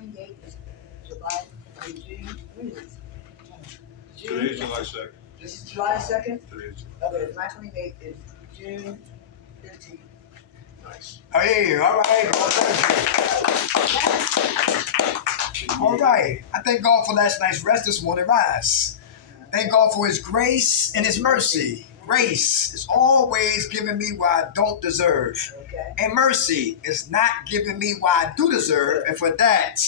28th is July, June. When is it? Today's July 2nd. This is July 2nd? Today's Okay, July 28th is June 15th. nice. Hey, all right. All right. I thank God for last night's rest this morning rise. Thank God for His grace and His mercy. Grace is always giving me what I don't deserve. Okay. And mercy is not giving me what I do deserve. And for that,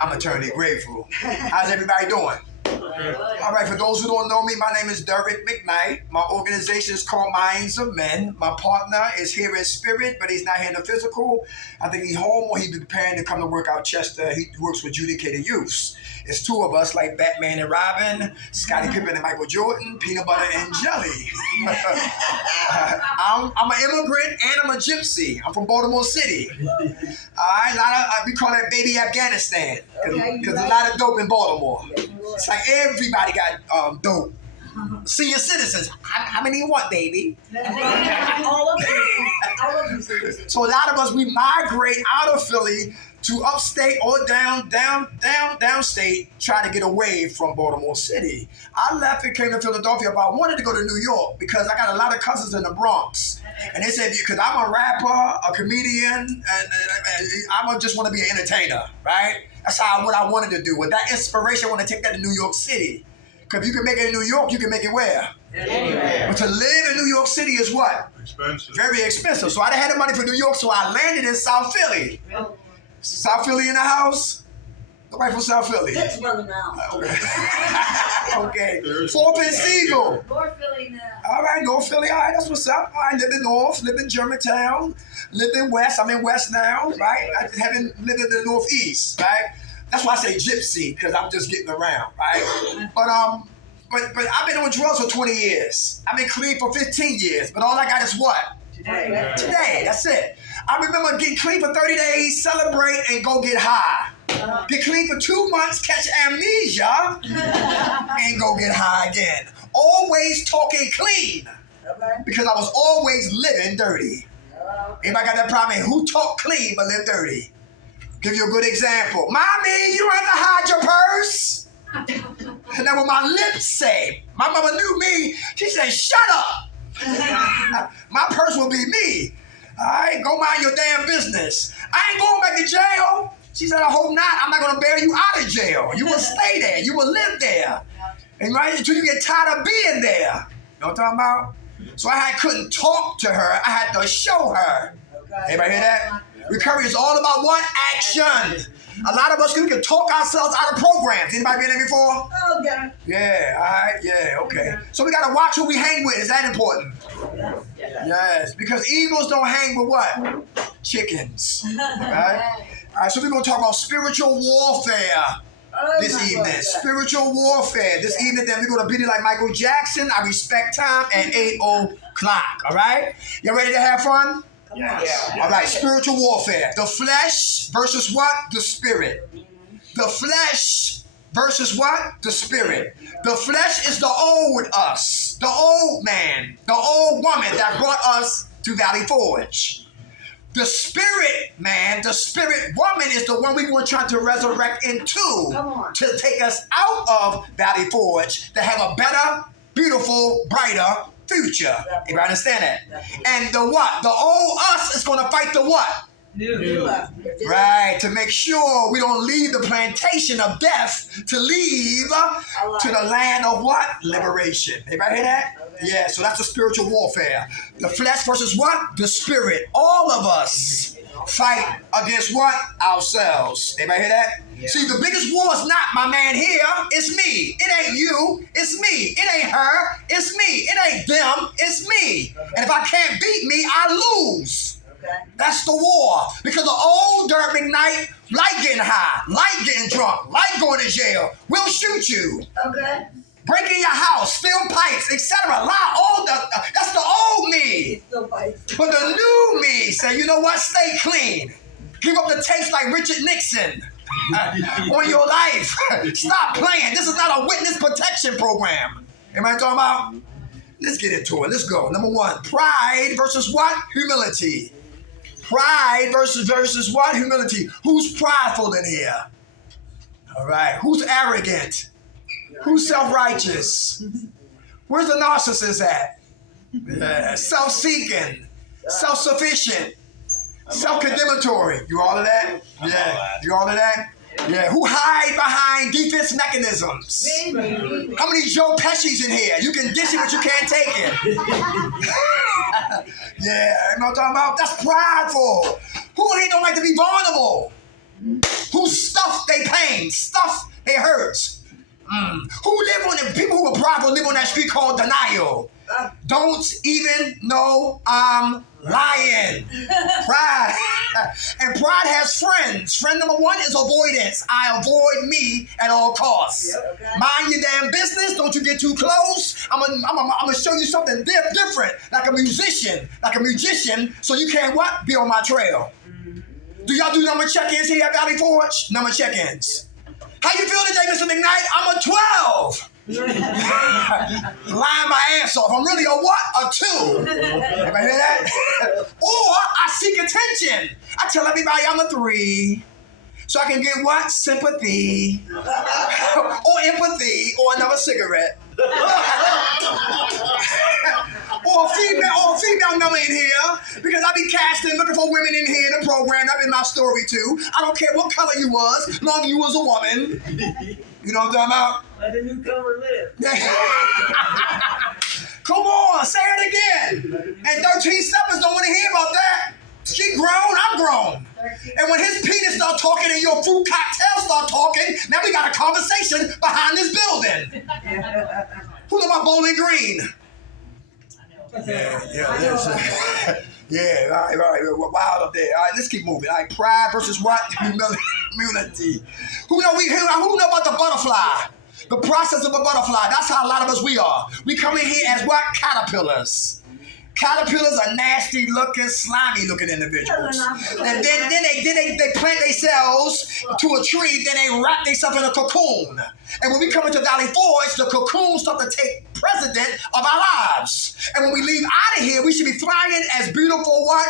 I'm eternally grateful. How's everybody doing? All right, for those who don't know me, my name is Derek McKnight. My organization is called Minds of Men. My partner is here in spirit, but he's not here in the physical. I think he's home or he's preparing to come to work out Chester. He works with Judicated Youths. It's two of us, like Batman and Robin, Scottie Pippen and Michael Jordan, peanut butter and jelly. I'm an immigrant and I'm a gypsy. I'm from Baltimore City. All right, we call that baby Afghanistan because a lot of dope in Baltimore. It's like everybody got dope. Senior citizens, how many you want, baby? All of you. So a lot of us, we migrate out of Philly to upstate or downstate, try to get away from Baltimore City. I left and came to Philadelphia, but I wanted to go to New York because I got a lot of cousins in the Bronx. And they said, because I'm a rapper, a comedian, and I just want to be an entertainer, right? That's what I wanted to do. With that inspiration, I want to take that to New York City. Because if you can make it in New York, you can make it where? Anywhere. But to live in New York City is what? Expensive. Very expensive. So I didn't have the money for New York, so I landed in South Philly. South Philly in the house? Nobody from South Philly? That's running out. Okay. Fourth and Siegel. North Philly now. All right, North Philly. All right, that's what's up. I lived in North, lived in Germantown, lived in West. I'm in West now, right? I haven't lived in the Northeast, right? That's why I say gypsy, because I'm just getting around, right? But I've been on drugs for 20 years. I've been clean for 15 years, but all I got is what? Today, that's it. I remember getting clean for 30 days, celebrate, and go get high. Get clean for 2 months, catch amnesia, and go get high again. Always talking clean, because I was always living dirty. Anybody got that problem? Who talk clean but live dirty? Give you a good example. Mommy, you have to hide your purse. And that's what my lips say. My mama knew me. She said, shut up. My purse will be me. All right, go mind your damn business. I ain't going back to jail. She said, I hope not. I'm not going to bail you out of jail. You will stay there. You will live there. And right until you get tired of being there. You know what I'm talking about? So I couldn't talk to her. I had to show her. Everybody hear that? Recovery is all about what? Action. A lot of us, we can talk ourselves out of programs. Anybody been there before? Oh, yeah. Yeah, all right, yeah, okay. So we got to watch who we hang with. Is that important? Yes, because eagles don't hang with what? Chickens. Right? All right, so we're going to talk about spiritual warfare this evening. Spiritual warfare. This evening, then we're going to beat it like Michael Jackson. I respect time at 8 o'clock, all right? You ready to have fun? Yes. All right, spiritual warfare. The flesh versus what? The spirit. The flesh versus what? The spirit. The flesh is the old us, the old man, the old woman that brought us to Valley Forge. The spirit man, the spirit woman is the one we were trying to resurrect into to take us out of Valley Forge to have a better, beautiful, brighter future. You understand that? And the what? The old us is going to fight the what? New. Right, to make sure we don't leave the plantation of death to leave to the land of what? Liberation. Anybody hear that? Yeah, so that's the spiritual warfare. The flesh versus what? The spirit. All of us fight against what? Ourselves. Anybody hear that? Yeah. See, the biggest war is not my man here. It's me. It ain't you. It's me. It ain't her. It's me. It ain't them. It's me. And if I can't beat me, I lose. That's the war. Because the old Derek McKnight like getting high, like getting drunk, like going to jail. We'll shoot you. Okay. Break in your house, steal pipes, etc. That's the old me. But the new me say, you know what? Stay clean. Give up the tapes like Richard Nixon on your life. Stop playing. This is not a witness protection program. Anybody talking about? Let's get into it. Let's go. Number one, pride versus what? Humility. Pride versus what? Humility. Who's prideful in here? All right. Who's arrogant? Who's self-righteous? Where's the narcissist at? Yeah. Self-seeking, self-sufficient, self-condemnatory. You all of that? Yeah. You all of that? Yeah. Who hide behind defense mechanisms? Me. How many Joe Pesci's in here? You can dish it, but you can't take it. Yeah, you know what I'm talking about? That's prideful. Who here don't like to be vulnerable? Who stuff they pain, stuff they hurts? Who live on the people who are prideful live on that street called denial? Don't even know I'm lying. Pride. And pride has friends. Friend number one is avoidance. I avoid me at all costs. Yep. Okay. Mind your damn business. Don't you get too close. I'm gonna show you something different, like a magician, so you can't what? Be on my trail. Do y'all do number check-ins here at Valley Forge? Number check-ins. How you feel today, Mr. McKnight? I'm a 12. Lying my ass off. I'm really a what? A 2. Ever hear that? Or I seek attention. I tell everybody I'm a 3. So I can get what? Sympathy. Or empathy. Or another cigarette. or a female number in here. Because I be casting, looking for women in here in the program. That's been my story too. I don't care what color you was, as long as you was a woman. You know what I'm talking about? Let the newcomer live. Come on, say it again. And 13 steppers don't want to hear about that. She grown, I'm grown. And when his penis start talking and your fruit cocktail start talking, now we got a conversation behind this building. Who know about Bowling Green? Yeah, all right, we're wild up there. All right, let's keep moving. All right, pride versus what? Humility. Who know about the butterfly? The process of a butterfly. That's how a lot of us we are. We come in here as what? Caterpillars. Caterpillars are nasty looking, slimy looking individuals. And then they plant themselves to a tree, then they wrap themselves in a cocoon. And when we come into Valley Forge, the cocoon starts to take precedent of our lives. And when we leave out of here, we should be flying as beautiful what?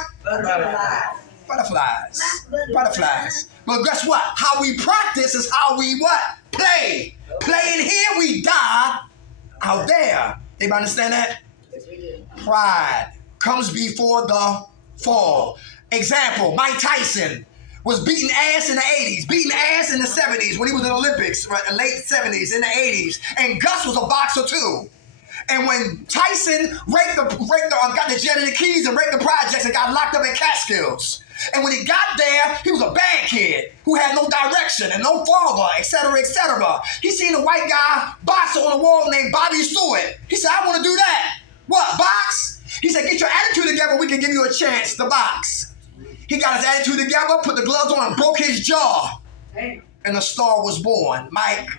Butterflies. But guess what? How we practice is how we what? Play. Play in here, we die out there. Anybody understand that? Pride comes before the fall. Example, Mike Tyson was beating ass in the 80s, beating ass in the 70s when he was in the Olympics, right, the late 70s, in the 80s. And Gus was a boxer too. And when Tyson got the jet of the keys and raped the projects and got locked up in Catskills. And when he got there, he was a bad kid who had no direction and no father, etc., etc. He seen a white guy boxer on a wall named Bobby Stewart. He said, I want to do that. What, box? He said, get your attitude together, we can give you a chance to box. He got his attitude together, put the gloves on, and broke his jaw. Damn. And a star was born, Mike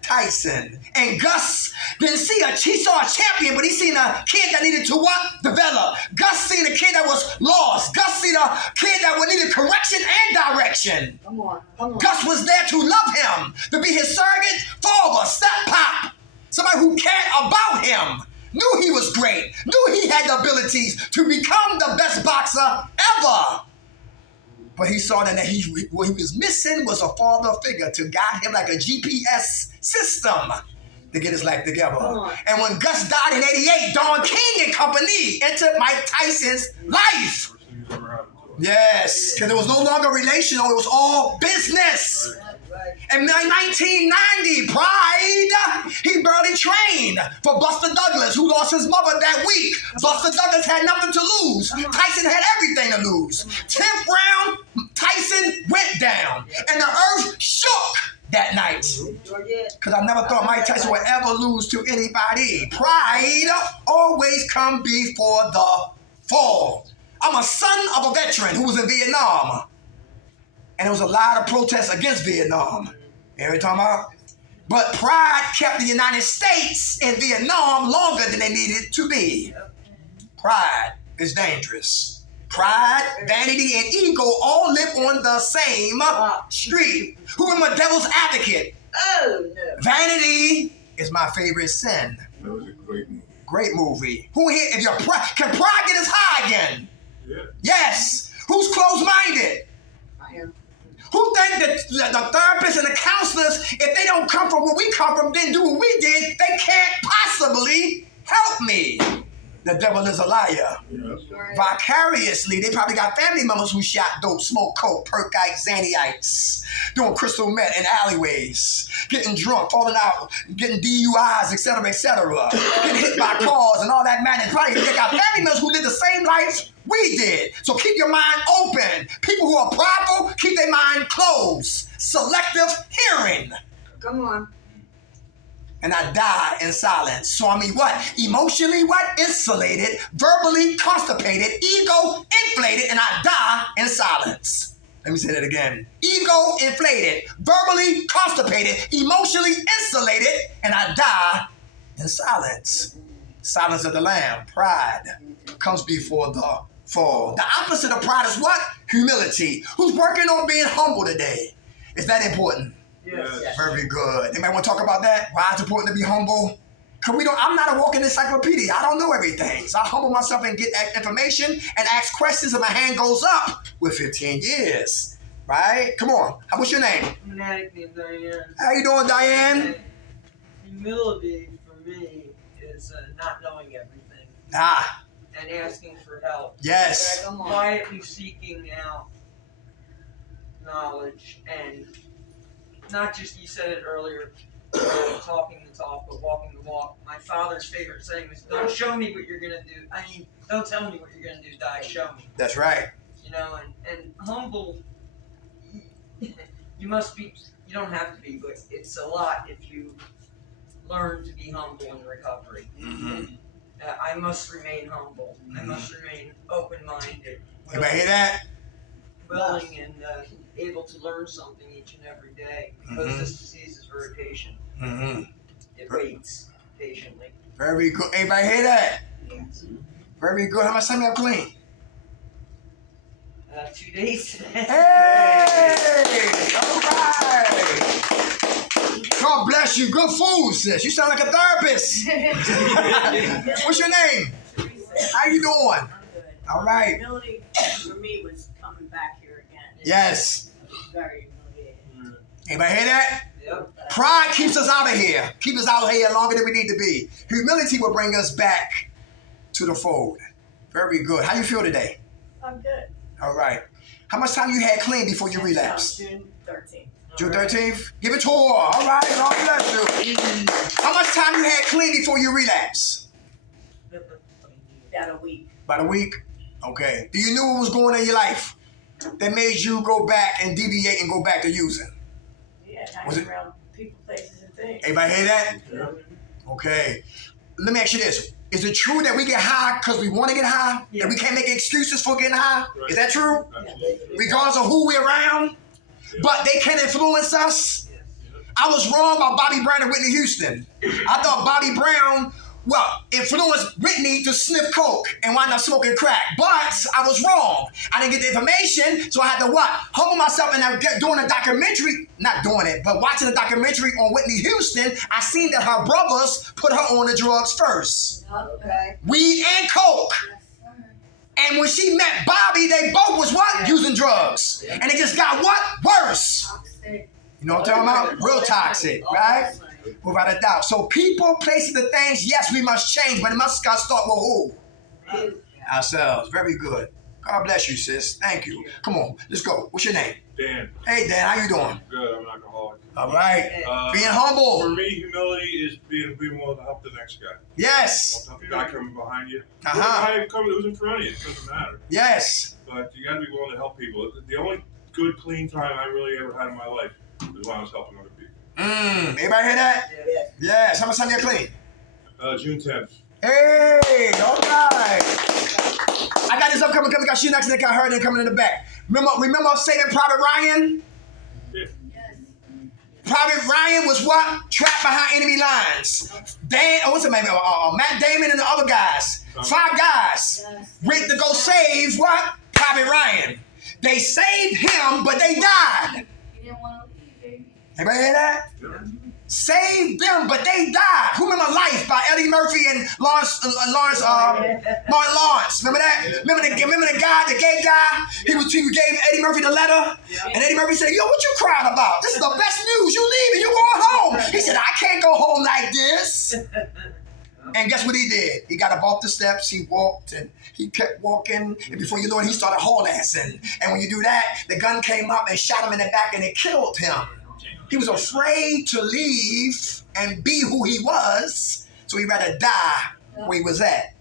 Tyson. And Gus didn't see he saw a champion, but he seen a kid that needed to what? Develop. Gus seen a kid that was lost. Gus seen a kid that needed correction and direction. Come on. Gus was there to love him, to be his surrogate father, step pop. Somebody who cared about him. Knew he was great, knew he had the abilities to become the best boxer ever. But he saw that what he was missing was a father figure to guide him like a GPS system to get his life together. And when Gus died in 88, Don King and company entered Mike Tyson's life. Yes, because it was no longer relational, it was all business. In 1990, Pride, he barely trained for Buster Douglas, who lost his mother that week. Buster Douglas had nothing to lose. Tyson had everything to lose. 10th round, Tyson went down, and the earth shook that night. Because I never thought Mike Tyson would ever lose to anybody. Pride always come before the fall. I'm a son of a veteran who was in Vietnam. And there was a lot of protests against Vietnam. You know what I'm talking about? But pride kept the United States in Vietnam longer than they needed to be. Pride is dangerous. Pride, vanity, and ego all live on the same street. Who am a devil's advocate? Oh, no. Vanity is my favorite sin. That was a great movie. Great movie. Who here, if you're can pride get us high again? Yeah. Yes. Who's closed-minded? I am. Who think the therapists and the counselors, if they don't come from where we come from, then do what we did, they can't possibly help me. The devil is a liar. Yes. Vicariously, they probably got family members who shot dope, smoked coke, perkites, xanniites, doing crystal meth in alleyways, getting drunk, falling out, getting DUIs, etc., getting hit by cars and all that madness. Probably they got family members who lived the same life we did. So keep your mind open. People who are prideful, keep their mind closed. Selective hearing. Come on. And I die in silence. So I mean what? Emotionally what? Insulated, verbally constipated, ego inflated, and I die in silence. Let me say that again. Ego inflated, verbally constipated, emotionally insulated, and I die in silence. Silence of the Lamb. Pride comes before the fall. The opposite of pride is what? Humility. Who's working on being humble today? Is that important? Yes. Very good. Anybody want to talk about that? Why it's important to be humble? Cause I'm not a walking encyclopedia. I don't know everything. So I humble myself and get information and ask questions, and my hand goes up with 15 years. Right? Come on. What's your name? I'm an addict named Diane. How you doing, Diane? Humility for me is not knowing everything Ah, and asking for help. yes. Quietly seeking out knowledge and not just, you said it earlier, talking the talk, but walking the walk. My father's favorite saying was, don't show me what you're going to do. I mean, don't tell me what you're going to do, Die, show me. That's right. You know, and humble, you must be, you don't have to be, but it's a lot if you learn to be humble in recovery. Mm-hmm. I must remain humble. I must remain open-minded. Anybody hear that? Willing and able to learn something each and every day, because this disease is very patient. Mm-hmm. It waits patiently. Very good. Anybody hear that? Yes. Very good. How much time you have clean? 2 days. Hey! All right. God bless you. Good food, sis. You sound like a therapist. What's your name? How you doing? I'm good. All right. Humility for me was coming back here again. Yes. Very humiliating. Anybody hear that? Yep. Pride keeps us out of here. Keep us out of here longer than we need to be. Humility will bring us back to the fold. Very good. How you feel today? I'm good. All right. How much time you had clean before you relapsed? June 13th. June 13th? Give it to her. All right. God bless you. How much time you had clean before you relapsed? About a week. About a week? Okay. Do you know what was going on in your life that made you go back and deviate and go back to using? Yeah, Was hanging it- around people, places, and things. Everybody hear that? Okay. Let me ask you this. Is it true that we get high because we want to get high? Yeah. That we can't make excuses for getting high? Right. Is that true? Absolutely. Regardless of who we're around? Yeah. But they can influence us? Yes. I was wrong about Bobby Brown and Whitney Houston. I thought Bobby Brown, influenced Whitney to sniff coke and wind up smoking crack. But I was wrong. I didn't get the information, so I had to humble myself. And doing a documentary, not doing it, but watching a documentary on Whitney Houston, I seen that her brothers put her on the drugs first. Okay. Weed and coke. And when she met Bobby, they both was what? Using drugs. And it just got what? Worse. Toxic. You know what I'm talking about? Real toxic, right? Without a doubt. So people, places, and things, yes, we must change, but it must start with who? Ourselves. Very good. God bless you, sis. Thank you. Come on, let's go. What's your name? Dan, Hey, Dan, how you doing? good. I'm an alcoholic. All right. Being For humble. me, humility is being willing to help the next guy. Yes. Don't help the guy coming behind you. Uh-huh. The guy coming who's in front of you. It doesn't matter. Yes. But you got to be willing to help people. The only good, clean time I really ever had in my life was when I was helping other people. Everybody hear that? Yes. Yes. How much time you clean? June 10th. Hey, all right. I got this upcoming because I got shit accident. I heard it coming in the back. Remember Saving Private Ryan? Yeah. Yes. Private Ryan was what? Trapped behind enemy lines. What's his name? Matt Damon and the other guys. 5 guys Yes. went to go save what? Private Ryan. They saved him, but they died. He didn't want to leave, baby. Anybody hear that? Yeah. saved them, but they died. Who remember Life by Eddie Murphy and Martin Lawrence? Remember that? Remember the guy, the gay guy? He gave Eddie Murphy the letter, and Eddie Murphy said, "Yo, what you crying about? This is the best news. You leaving? You going home?" He said, "I can't go home like this." And guess what he did? He got up off the steps, he walked, and he kept walking, and before you know it, he started haul-assing. And when you do that, the gun came up and shot him in the back, and it killed him. He was afraid to leave and be who he was, so he'd rather die where he was at.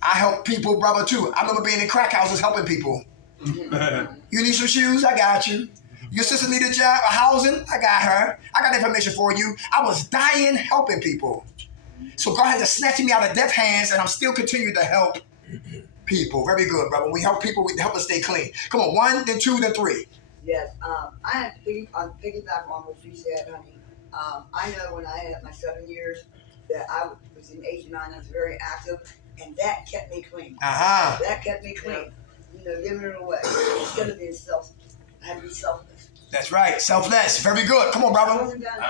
I help people, brother, too. I remember being in crack houses helping people. You need some shoes? I got you. Your sister need a job, a housing? I got her. I got information for you. I was dying helping people. So God had to snatch me out of death hands, and I'm still continuing to help people. Very good, brother. When we help people, we help us stay clean. Come on, 1, then 2, then 3. Yes, I had to piggyback on what you said, honey. I know when I had my 7 years that I was in H9, I was very active, and that kept me clean. Uh-huh. That kept me clean. You know, giving it away. Instead of being I had to be selfless. That's right. Selfless. Very good. Come on, I brother. wasn't done.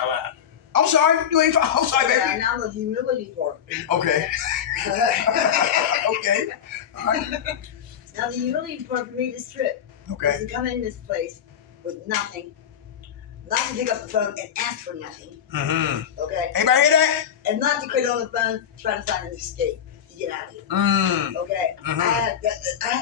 I'm sorry. You ain't. I'm sorry, baby. Yeah, now the humility part. Okay. Okay. All right. Now the humility part for me this trip was Okay. to come in this place with nothing, not to pick up the phone and ask for nothing, Mm-hmm. okay? Anybody hear that? And not to quit on the phone trying to find an escape to get out of here, Mm. okay? Mhm.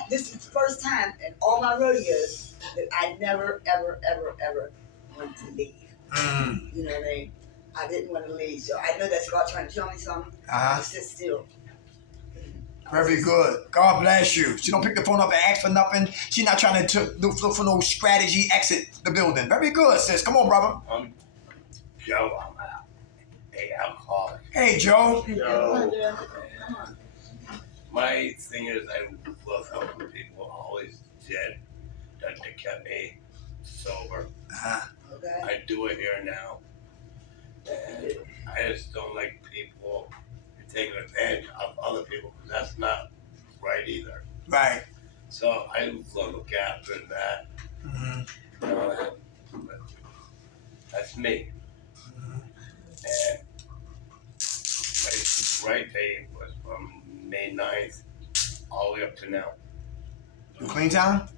This is the first time in all my rodeos that I never, ever, ever, ever want to leave. Mm. You know what I mean? I didn't want to leave, so I know that's God trying to show me something. Uh-huh. Sit still. Very good. God bless you. She don't pick the phone up and ask for nothing. She's not trying to look for no strategy, exit the building. Very good, sis. Come on, brother. I'm Joe. I'm a alcoholic. Hey, Joe. Joe. My thing is, I love helping people. Always did. That they kept me sober. Uh-huh. Okay? I do it here now, and I just don't like people taking advantage of other people because that's not right either. Right. So I look after that. Mm-hmm. You know, but that's me. And my right day was from May 9th all the way up to now. Clean time?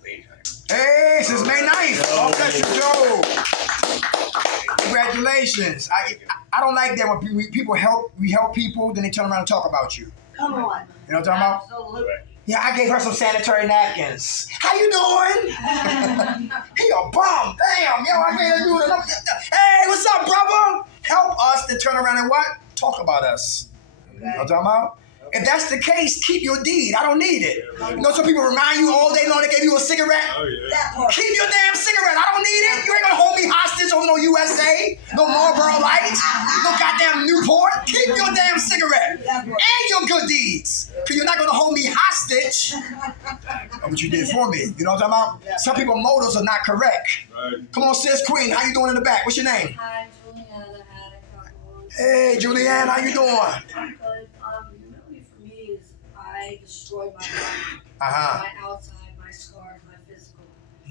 Clean time. Hey, since May 9th. God bless you, Joe. Congratulations. I don't like that when we help people, then they turn around and talk about you. Come on. You know what I'm talking about? Absolutely. Yeah, I gave her some sanitary napkins. How you doing? He a bum. Damn, yo, I can't do it. Hey, what's up, brother? Help us to turn around and what? Talk about us. You know what I'm talking about? If that's the case, keep your deed. I don't need it. You know, some people remind you all day long they gave you a cigarette. Oh yeah. That part. Keep your damn cigarette. I don't need it. You ain't gonna hold me hostage over no USA, no Marlboro Lights, no goddamn Newport. Keep your damn cigarette That part. and your good deeds. Because you're not gonna hold me hostage. That's what you did for me. You know what I'm talking about? Some people's motives are not correct. Right. Come on, sis Queen. How you doing in the back? What's your name? Hi, Juliana. I had a couple. Hey, Julianne. How you doing? I'm good. Humility for me is I destroyed my body, Uh-huh. my outside, my scars, my physical.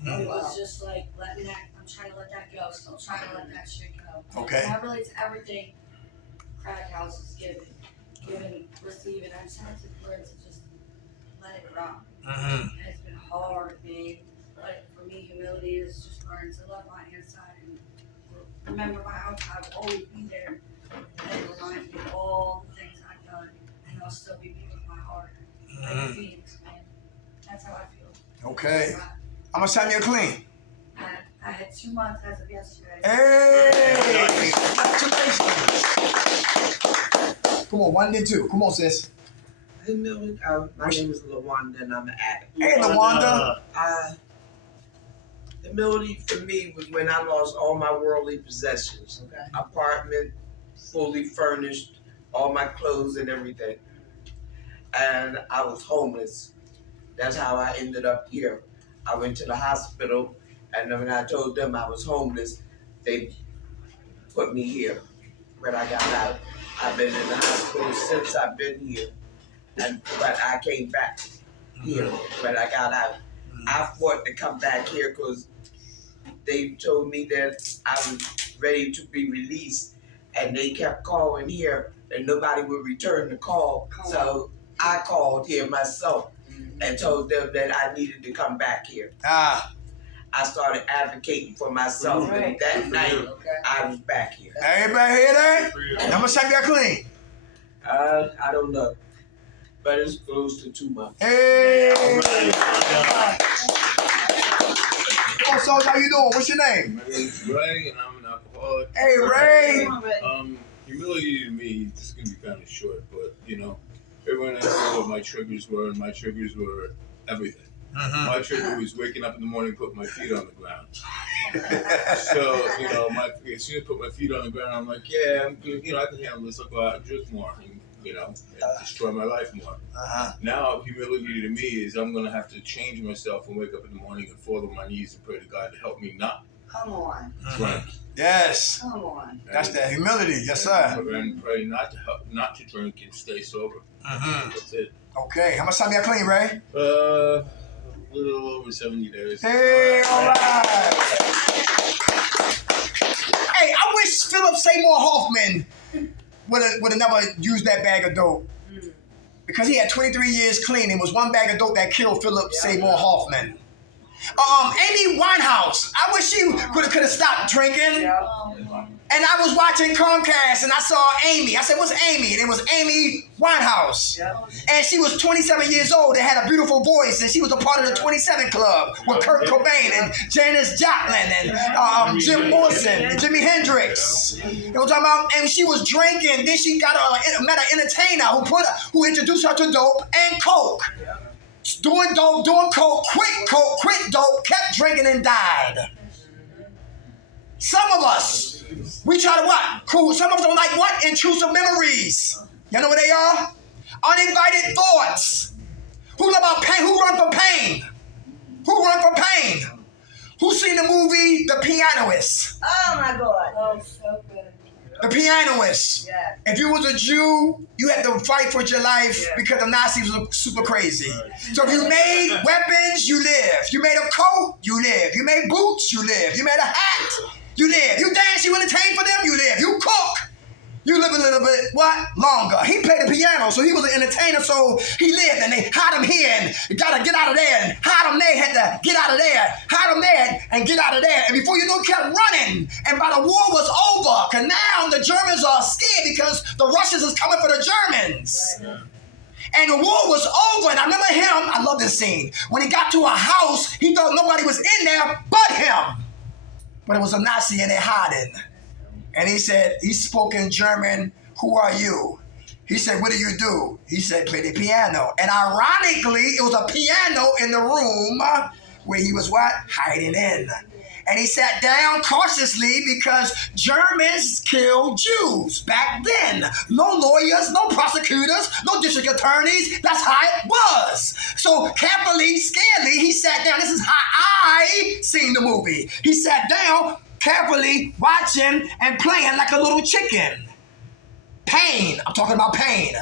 Mhm. It was just like letting that. I'm trying to let that go. Still trying to let that shit go. Okay. And that relates to everything. Crack house is giving, receiving. I just had to learn to just let it drop. Mm-hmm. And it's been hard, babe. But for me, humility is just learning to love my inside and remember my outside will always be there. And it reminds me of all the things I've done, and I'll still be me with my heart. Like a phoenix, man. That's how I feel. Okay. How much time you clean? I had 2 months as of yesterday. Hey! Congratulations. Come on, 1 then 2. Come on, sis. Hey, Millie. My name is LaWanda, and I'm an addict. Hey, LaWanda. Humility for me was when I lost all my worldly possessions. Okay. Apartment, fully furnished, all my clothes and everything. And I was homeless. That's how I ended up here. I went to the hospital, and when I told them I was homeless, they put me here when I got out. I've been in the hospital since I've been here. But I came back here when I got out. I fought to come back here because they told me that I was ready to be released, and they kept calling here, and nobody would return the call. So I called here myself and told them that I needed to come back here. I started advocating for myself, and that night I was back here. Everybody hear that? How much time you got clean? I don't know, but it's close to 2 months. Hey! Come on, Soldier, how you doing? What's your name? My name's Ray, and I'm an alcoholic. Hey, Ray. Humility to me, this is gonna be kind of short, but you know, everyone asked me what my triggers were, and my triggers were everything. My trigger was waking up in the morning, putting my feet on the ground. So, you know, as soon as I put my feet on the ground, I'm like, yeah, I'm good. You know, I can handle this. I'll go out and drink more, and, you know, and destroy my life more. Now, humility to me is I'm gonna have to change myself and wake up in the morning and fall on my knees and pray to God to help me not Come on. drink. Yes. Come on. That's that humility. Yes, sir. And pray not to drink and stay sober. That's it. Okay. How much time you got clean, Ray? A little over 70 days. Hey, all right. Hey, I wish Philip Seymour Hoffman would have never used that bag of dope. Because he had 23 years clean. It was one bag of dope that killed Philip Seymour Hoffman. Amy Winehouse. I wish she could have stopped drinking. And I was watching Comcast and I saw Amy. I said, what's Amy? And it was Amy Winehouse. And she was 27 years old and had a beautiful voice. And she was a part of the 27 Club with Kurt Cobain and Janis Joplin and Jim Morrison and Jimi Hendrix. You know what I'm talking about? And she was drinking. Then she met an entertainer who introduced her to dope and coke. Doing dope, doing coke, quit dope, kept drinking and died. Some of us, we try to what? Cool. Some of us don't like what? Intrusive memories. You know what they are? Uninvited thoughts. Who know about pain? Who run from pain? Who run from pain? Who seen the movie The Pianist? Oh my God. Oh, so good. The Pianist. Yeah. If you was a Jew, you had to fight for your life because the Nazis were super crazy. So if you made weapons, you live. You made a coat, you live. You made boots, you live. You made a hat, you live. You dance, you entertain for them, you live. You cook, you live a little bit, longer. He played the piano, so he was an entertainer, so he lived, and they hide him here, and gotta get out of there, and hide him there, had to get out of there, hide him there, and get out of there. And before you know it, kept running, and by the war was over, because now the Germans are scared because the Russians is coming for the Germans. And the war was over, and I remember him, I love this scene, when he got to a house, he thought nobody was in there but him. But it was a Nazi in there hiding. And he said, he spoke in German, who are you? He said, what do you do? He said, play the piano. And ironically, it was a piano in the room where he was what? Hiding in. And he sat down cautiously because Germans killed Jews back then. No lawyers, no prosecutors, no district attorneys. That's how it was. So carefully, scarily, he sat down. This is how I seen the movie. He sat down, carefully watching and playing like a little chicken. Pain. I'm talking about pain.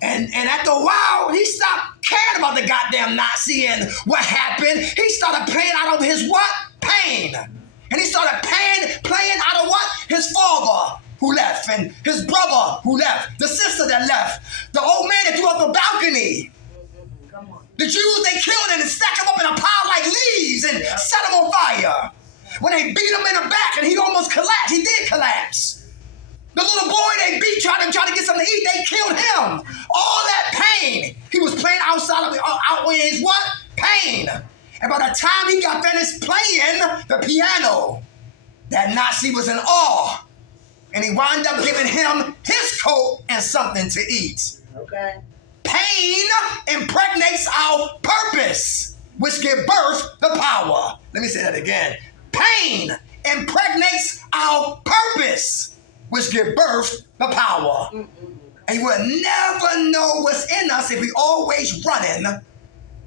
And after a while, he stopped caring about the goddamn Nazi and what happened. He started playing out of his what? Pain. And he started playing out of what? His father who left, and his brother who left, the sister that left, the old man that threw up the balcony. The Jews, they killed him and stacked him up in a pile like leaves and set him on fire. When they beat him in the back and he almost collapsed, he did collapse. The little boy they beat, trying to get something to eat, they killed him. All that pain. He was playing outside of out with his what? Pain. And by the time he got finished playing the piano, that Nazi was in awe. And he wound up giving him his coat and something to eat. Okay. Pain impregnates our purpose, which give birth the power. Let me say that again. Pain impregnates our purpose, which give birth the power. And you will never know what's in us if we always running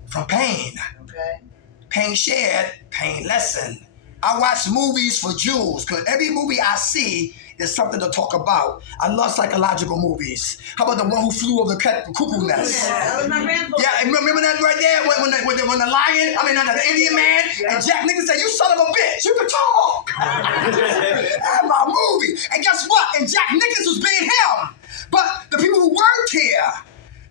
from pain. Okay. Pain shared, pain lessened. I watch movies for Jews because every movie I see is something to talk about. I love psychological movies. How about the one who flew over the cuckoo nest? Yeah, that was my grandfather. Yeah, and remember that right there when the lion, the Indian man, and Jack Nicholson said, "You son of a bitch, you can talk." That's my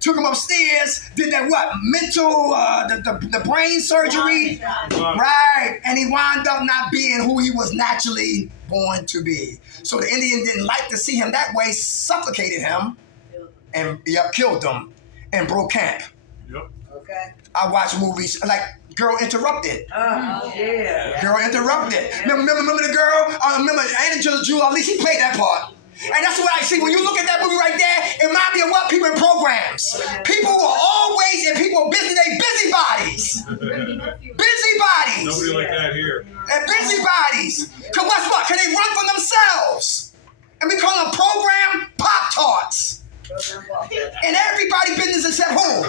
took him upstairs, did that what? Mental, the brain surgery. Right. And he wound up not being who he was naturally born to be. So the Indian didn't like to see him that way, suffocated him, and killed him, and broke camp. Yep. Okay. I watch movies like Girl Interrupted. Oh, yeah. Girl Interrupted. Remember the girl? Remember Angela Jolie? She played that part. And that's what I see. When you look at that movie right there, it reminds me of what people in programs. People were always in people business. They busybodies. Busybodies. Nobody like that here. And busybodies. Because what's what? Because they run for themselves. And we call them program Pop-Tarts. And everybody business except who?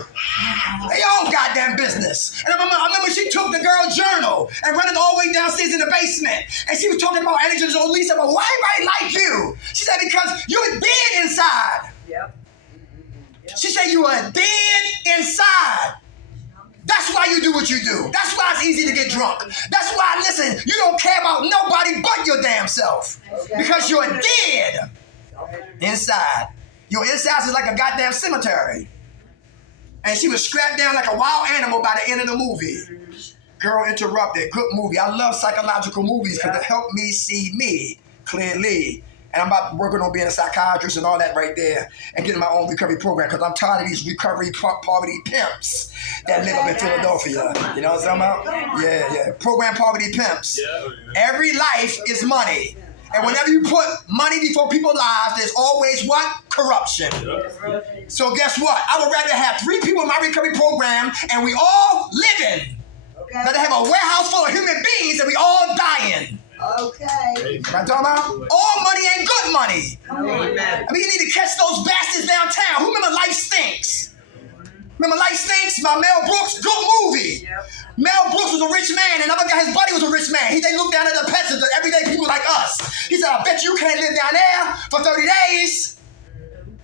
They all goddamn business. And I remember she took the girl journal and ran it all the way downstairs in the basement. And she was talking about Angela Jolie. Said, well, why everybody like you? She said, because you're dead inside. Yep. She said, you are dead inside. That's why you do what you do. That's why it's easy to get drunk. That's why, listen, you don't care about nobody but your damn self. Because you're dead inside. Your insides is like a goddamn cemetery. And she was strapped down like a wild animal by the end of the movie. Girl Interrupted, good movie. I love psychological movies because it helped me see me clearly. And I'm about working on being a psychiatrist and all that right there and getting my own recovery program because I'm tired of these recovery poverty pimps that live up in Philadelphia. You know what I'm talking about? Yeah. Program poverty pimps. Yeah. Every life is money. And whenever you put money before people's lives, there's always what? Corruption. Yep. So guess what? I would rather have 3 people in my recovery program and we all living than to have a warehouse full of human beings and we all dying. Okay. Right, talking about? All money ain't good money. Amen. I mean, you need to catch those bastards downtown. Who remember Life Stinks? Remember Life Stinks by Mel Brooks? Good movie. Yep. Mel Brooks was a rich man, and another guy, his buddy was a rich man. They looked down at the peasants, the everyday people like us. He said, I bet you can't live down there for 30 days.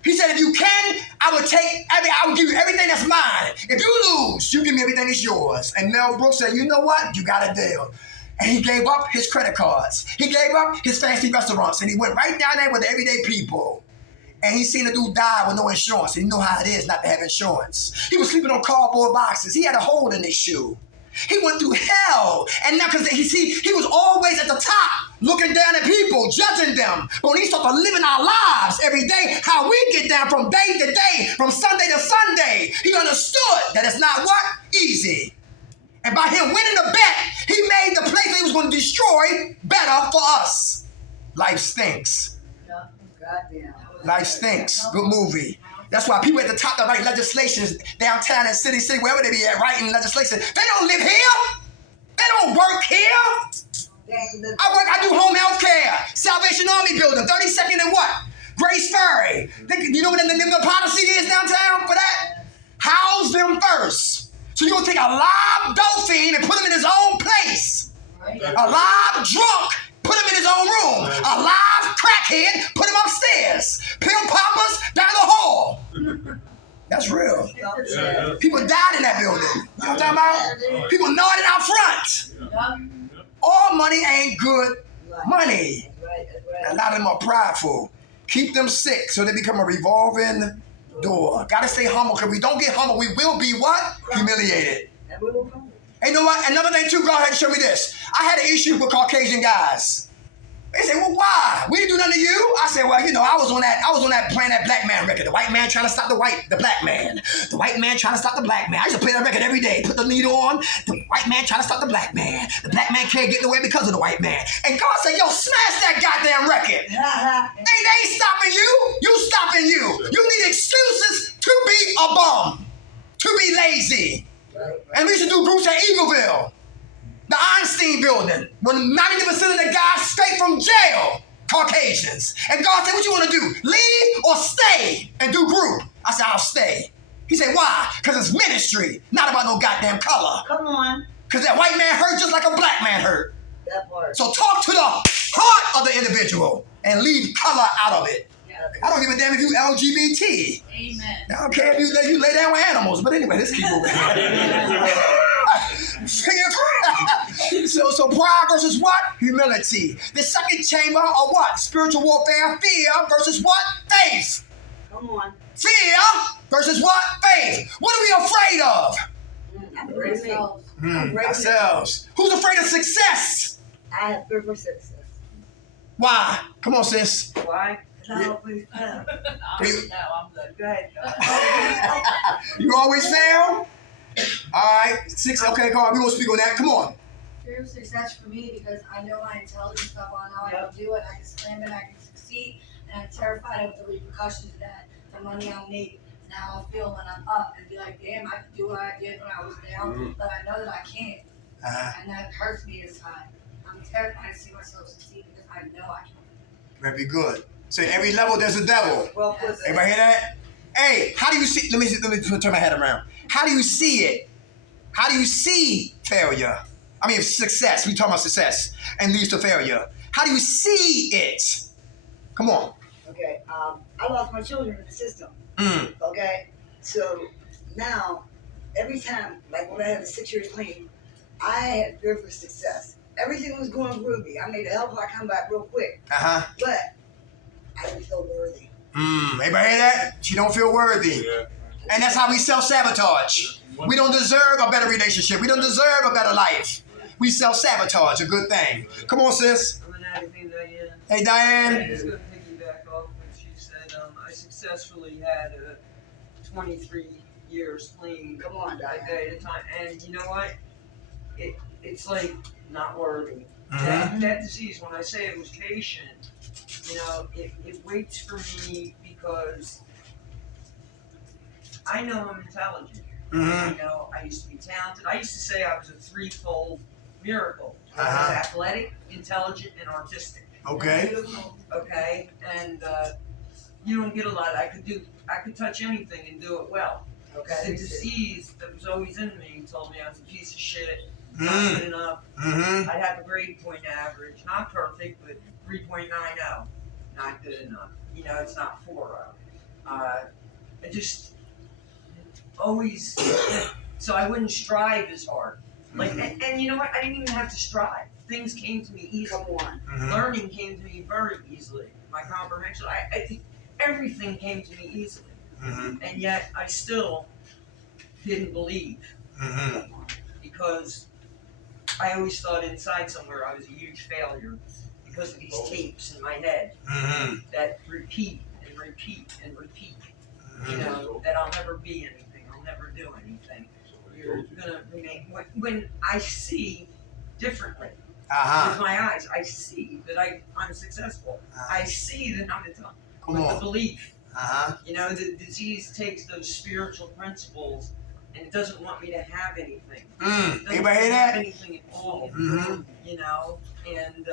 He said, if you can, I would give you everything that's mine. If you lose, you give me everything that's yours. And Mel Brooks said, you know what? You got a deal. And he gave up his credit cards. He gave up his fancy restaurants, and he went right down there with the everyday people. And he seen a dude die with no insurance. And he knew how it is not to have insurance. He was sleeping on cardboard boxes. He had a hole in his shoe. He went through hell. And now, because he was always at the top, looking down at people, judging them. But when he started living our lives every day, how we get down from day to day, from Sunday to Sunday, he understood that it's not what? Easy. And by him winning the bet, he made the place that he was going to destroy better for us. Life Stinks. Goddamn. Life Stinks. Good movie. That's why people at the top that write legislations downtown in city, wherever they be at, writing legislation, they don't live here. They don't work here. I do home health care. Salvation Army building, 32nd and what? Grace Ferry. You know what the policy is downtown for that? House them first. So you're going to take a live dolphin and put him in his own place. A live drunk, put him in his own room. A live crackhead, put him upstairs. Pill poppers down the hall. That's real. Yeah. People died in that building. You know what I'm talking about? People nodded out front. All money ain't good money. A lot of them are prideful. Keep them sick so they become a revolving door. Gotta stay humble, because we don't get humble, we will be what? Humiliated. And you know what? Another thing too, go ahead and show me this. I had an issue with Caucasian guys. They say, well, why? We didn't do nothing to you. I said, well, you know, I was on that playing that black man record. The white man trying to stop the black man. The white man trying to stop the black man. I used to play that record every day. Put the needle on. The white man trying to stop the black man. The black man can't get in the way because of the white man. And God said, yo, smash that goddamn record. They ain't stopping you. You stopping you. You need excuses to be a bum. To be lazy. And we used to do groups at Eagleville. The Einstein building, when 90% of the guys straight from jail, Caucasians. And God said, what you want to do? Leave or stay and do group? I said, I'll stay. He said, why? Because it's ministry, not about no goddamn color. Come on. Because that white man hurt just like a black man hurt. That part. So talk to the heart of the individual and leave color out of it. I don't give a damn if you LGBT. Amen. I don't care if you lay down with animals. But anyway, let's keep moving. So pride versus what? Humility. The second chamber of what? Spiritual warfare. Fear versus what? Faith. Come on. Fear versus what? Faith. What are we afraid of? I'm afraid of me. Ourselves. Ourselves. Who's afraid of success? I have fear for success. Why? Come on, sis. Why? Yeah. No, we fail. You- No, I'm good. Go ahead. You always fail? All right. 6. Okay, Carl, we gonna speak on that. Come on. Fear of success for me because I know my intelligence level, I know I can do it, I can slam it, I can succeed, and I'm terrified of the repercussions that the money I'll make and how I'll feel when I'm up and be like, damn, I can do what I did when I was down, but I know that I can't, and that hurts me inside. I'm terrified to see myself succeed because I know I can. Very good. So every level there's a devil. Well put. Everybody hear that? Hey, how do you see? Let me turn my head around. How do you see it? How do you see failure? I mean, success. We talking about success and leads to failure. How do you see it? Come on. Okay, I lost my children in the system. Okay, so now every time, like when I had the 6 years clean, I had fear for success. Everything was going groovy. I made a hell of a come back real quick, but I didn't feel worthy. Everybody hear that? She don't feel worthy. Yeah. And that's how we self-sabotage. We don't deserve a better relationship. We don't deserve a better life. We self-sabotage, a good thing. Come on, sis. I'm gonna add anything, Diane. Hey, I'm Diane. just gonna piggyback off what she said. I successfully had 23 years clean Come on, a Diane. day at a time, and you know what? It's like not worthy. Mhm. That disease, when I say it was patient, you know, it waits for me because I know I'm intelligent. Mhm. You know, I used to be talented. I used to say I was a threefold miracle. I was Uh-huh. athletic, intelligent, and artistic. Okay. Okay, and you don't get a lot. I could touch anything and do it well. Okay, the disease that was always in me told me I was a piece of shit, not good enough. I'd have a grade point average, not perfect, but 3.90, not good enough. You know, it's not 4.0. I just always, so I wouldn't strive as hard. Like, and you know what? I didn't even have to strive. Things came to me easily. Come on. Learning came to me very easily. My comprehension, I think everything came to me easily. And yet I still didn't believe because I always thought inside somewhere I was a huge failure because of these tapes in my head that repeat and repeat and repeat. You know, that I'll never be anything, I'll never do anything. You're gonna remain. When I see differently with my eyes, I see that I'm successful. I see that I'm intelligent. Come With the on. belief. You know, the disease takes those spiritual principles and it doesn't want me to have anything. It doesn't Anybody hear want me to that? have anything at all. You know, and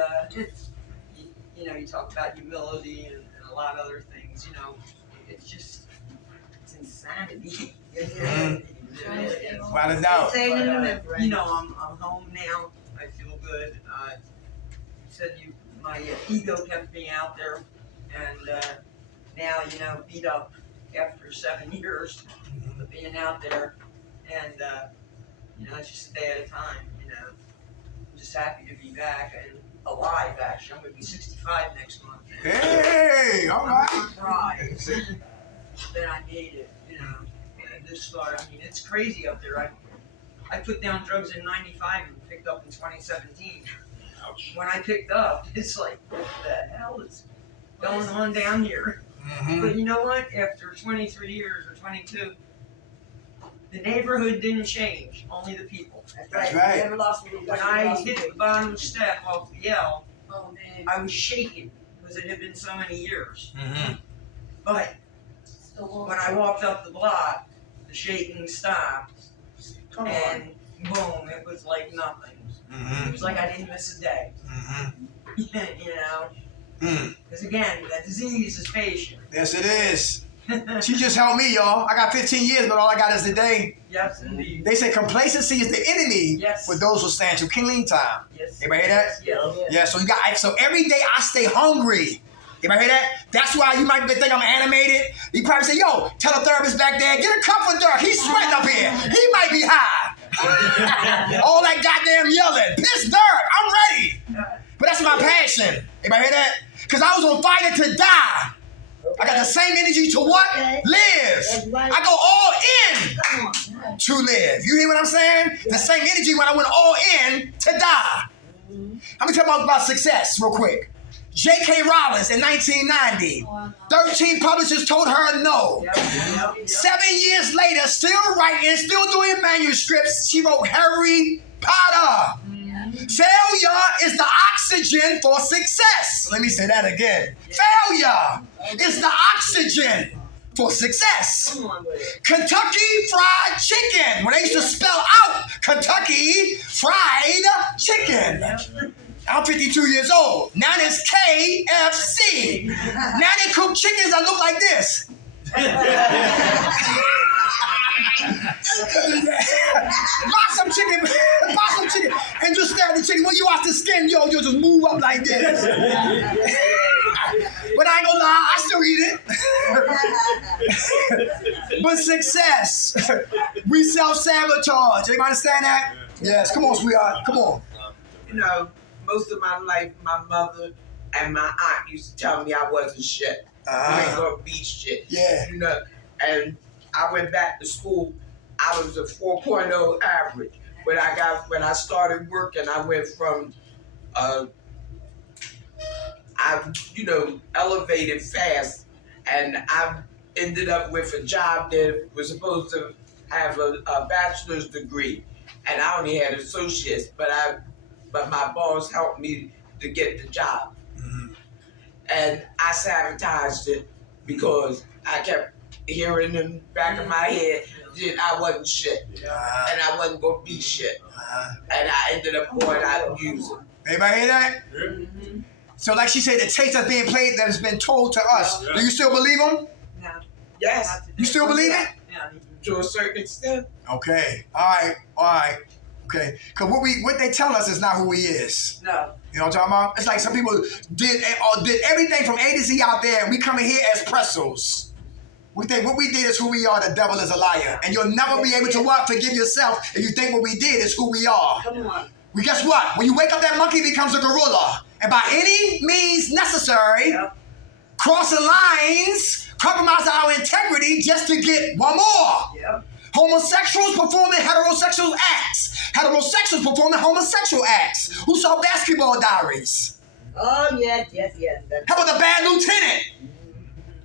you know, you talk about humility and a lot of other things. You know, it's just it's insanity. It really is. Without a doubt. Saying in the But, membrane. you know, I'm home now. I feel good. You said my ego kept me out there, and now, you know, beat up after 7 years of being out there, and you know, it's just a day at a time. You know, I'm just happy to be back and alive. Actually, I'm gonna be 65 next month. Hey, all right. I'm surprised that I made it. You know, and this far. I mean, it's crazy up there. I put down drugs in '95 and picked up in 2017. Ouch. When I picked up, it's like, what the hell is going on down here? But you know what? After 23 years or 22, the neighborhood didn't change, only the people. That's right. Never lost me. When I hit the bottom step off the L, Oh man, I was shaking because it had been so many years. But still when I walked up the block, the shaking stopped, Come on. and boom, it was like nothing. It was like I didn't miss a day. You know? Because again, that disease is patient. Yes, it is. She just helped me, y'all. I got 15 years, but all I got is today. Yes, indeed. They say complacency is the enemy Yes. for those who stand to clean time. Yes. Anybody hear that? Yes. Yeah, so every day I stay hungry. Anybody hear that? That's why you might think I'm animated. You probably say, yo, tell the therapist back there, get a cup of dirt. He's sweating up here. He might be high. All that goddamn yelling. Piss dirt. I'm ready. But that's my passion. Anybody hear that? Because I was on fire to die. I got the same energy to what? Okay. Live. That's right. I go all in Come on. to live. You hear what I'm saying? The same energy when I went all in to die. Let me tell you about success real quick. J.K. Rowling in 1990. 13 publishers told her no. 7 years later, still writing, still doing manuscripts, she wrote Harry Potter. Failure is the oxygen for success. Let me say that again. Failure is the oxygen for success. Come on with it. Kentucky Fried Chicken. When they used to spell out Kentucky Fried Chicken. I'm 52 years old. Now it's KFC. Now they cook chickens that look like this. Buy some chicken, and just stare at the chicken. When you watch the skin, you'll just move up like this. But I ain't gonna lie, I still eat it. But success, we self-sabotage. Everybody understand that? Yes, come on, sweetheart, come on. You know, most of my life, my mother and my aunt used to tell me I wasn't shit. I ain't gonna be shit. Yeah. You know, and I went back to school. I was a 4.0 average. When I started working, I went from, I elevated fast, and I ended up with a job that was supposed to have a bachelor's degree, and I only had associates, but my boss helped me to get the job. And I sabotaged it because I kept hearing in the back of my head that I wasn't shit. And I wasn't going to be shit. And I ended up going out and using. Anybody hear that? So like she said, the tapes that's being played that has been told to us. Do you still believe them? No. Yes, You still believe it? Yeah. to a certain extent. Okay. All right. Okay. Because what they tell us is not who he is. No. You know what I'm talking about? It's like some people did everything from A to Z out there, and we come in here as pretzels. We think what we did is who we are. The devil is a liar. And you'll never be able to what? Forgive yourself if you think what we did is who we are. Come on. Well, guess what? When you wake up, that monkey becomes a gorilla. And by any means necessary, crossing lines, compromise our integrity just to get one more. Yep. Homosexuals performing heterosexual acts. Heterosexuals performing homosexual acts. Who saw Basketball Diaries? Oh, yes. How about The Bad Lieutenant?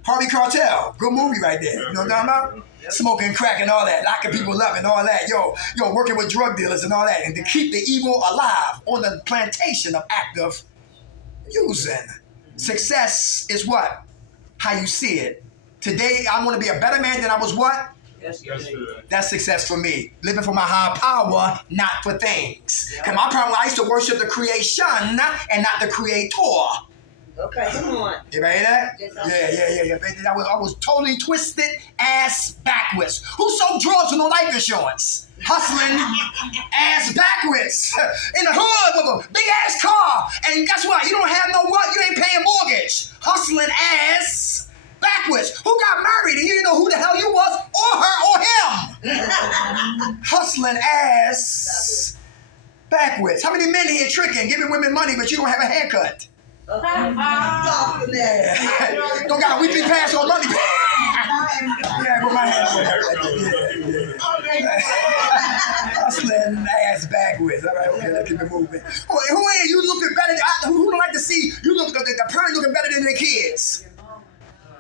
Harvey Keitel. Good movie right there. You know what I'm talking about? Smoking crack and all that. Locking people up and all that. Yo, working with drug dealers and all that. And to keep the evil alive on the plantation of active using. Success is what? How you see it. Today, I want to be a better man than I was what? That's success for me. Living for my higher power, not for things. Because my problem, I used to worship the creation and not the creator. Okay, come on. You ready that? Yes, Yeah. I was totally twisted ass backwards. Who sold drugs with no life insurance? Hustling ass backwards. In the hood with a big ass car. And guess what? You don't have no what? You ain't paying mortgage. Hustling ass backwards. Who got married and you didn't know who the hell you was or her or him? Hustling ass backwards. How many men here tricking, giving women money, but you don't have a haircut? Stop that. Don't got a weekly pass on money. Yeah, put my hand hustling ass backwards. All right, okay, let's keep it moving. Who are you looking better? Who don't like to see you look? The parents looking better than their kids.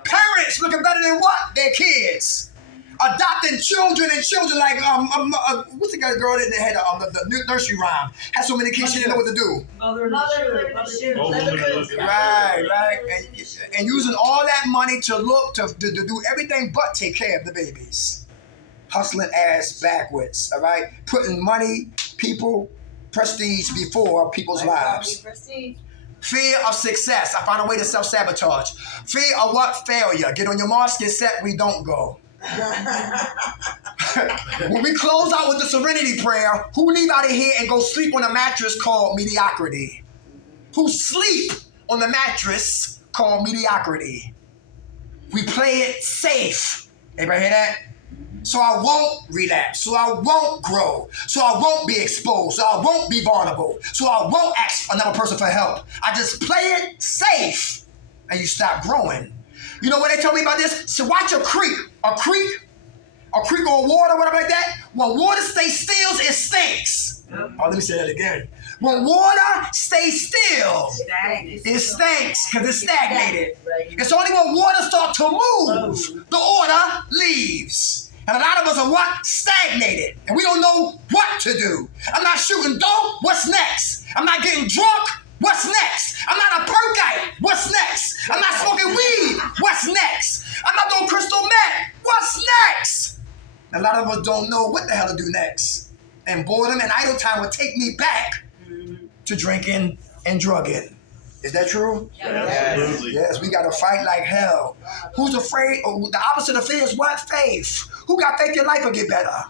Parents looking better than what? Their kids. Adopting children like what's the girl that had the nursery rhyme? Had so many kids she didn't know what to do. Mother shoot. Right. And using all that money to do everything but take care of the babies. Hustling ass backwards. All right, putting money, people, prestige before people's lives. Fear of success. I found a way to self-sabotage. Fear of what? Failure. Get on your marks, get set, we don't go. When we close out with the serenity prayer, who leave out of here and go sleep on a mattress called mediocrity? Who sleep on the mattress called mediocrity? We play it safe. Everybody hear that? So I won't relapse, so I won't grow, so I won't be exposed, so I won't be vulnerable, so I won't ask another person for help. I just play it safe, and you stop growing. You know what they told me about this? So watch a creek or water, whatever like that. When water stays still, it stinks. Oh, let me say that again. When water stays still, it stinks because it's stagnated. It's only when water starts to move, the order leaves. And a lot of us are what? Stagnated. And we don't know what to do. I'm not shooting dope. What's next? I'm not getting drunk. What's next? I'm not a perkite. What's next? I'm not smoking weed. What's next? I'm not doing crystal meth. What's next? A lot of us don't know what the hell to do next. And boredom and idle time will take me back to drinking and drugging. Is that true? Absolutely. Yes, we got to fight like hell. Who's afraid? Oh, the opposite of fear is what? Faith. Who got faith your life will get better?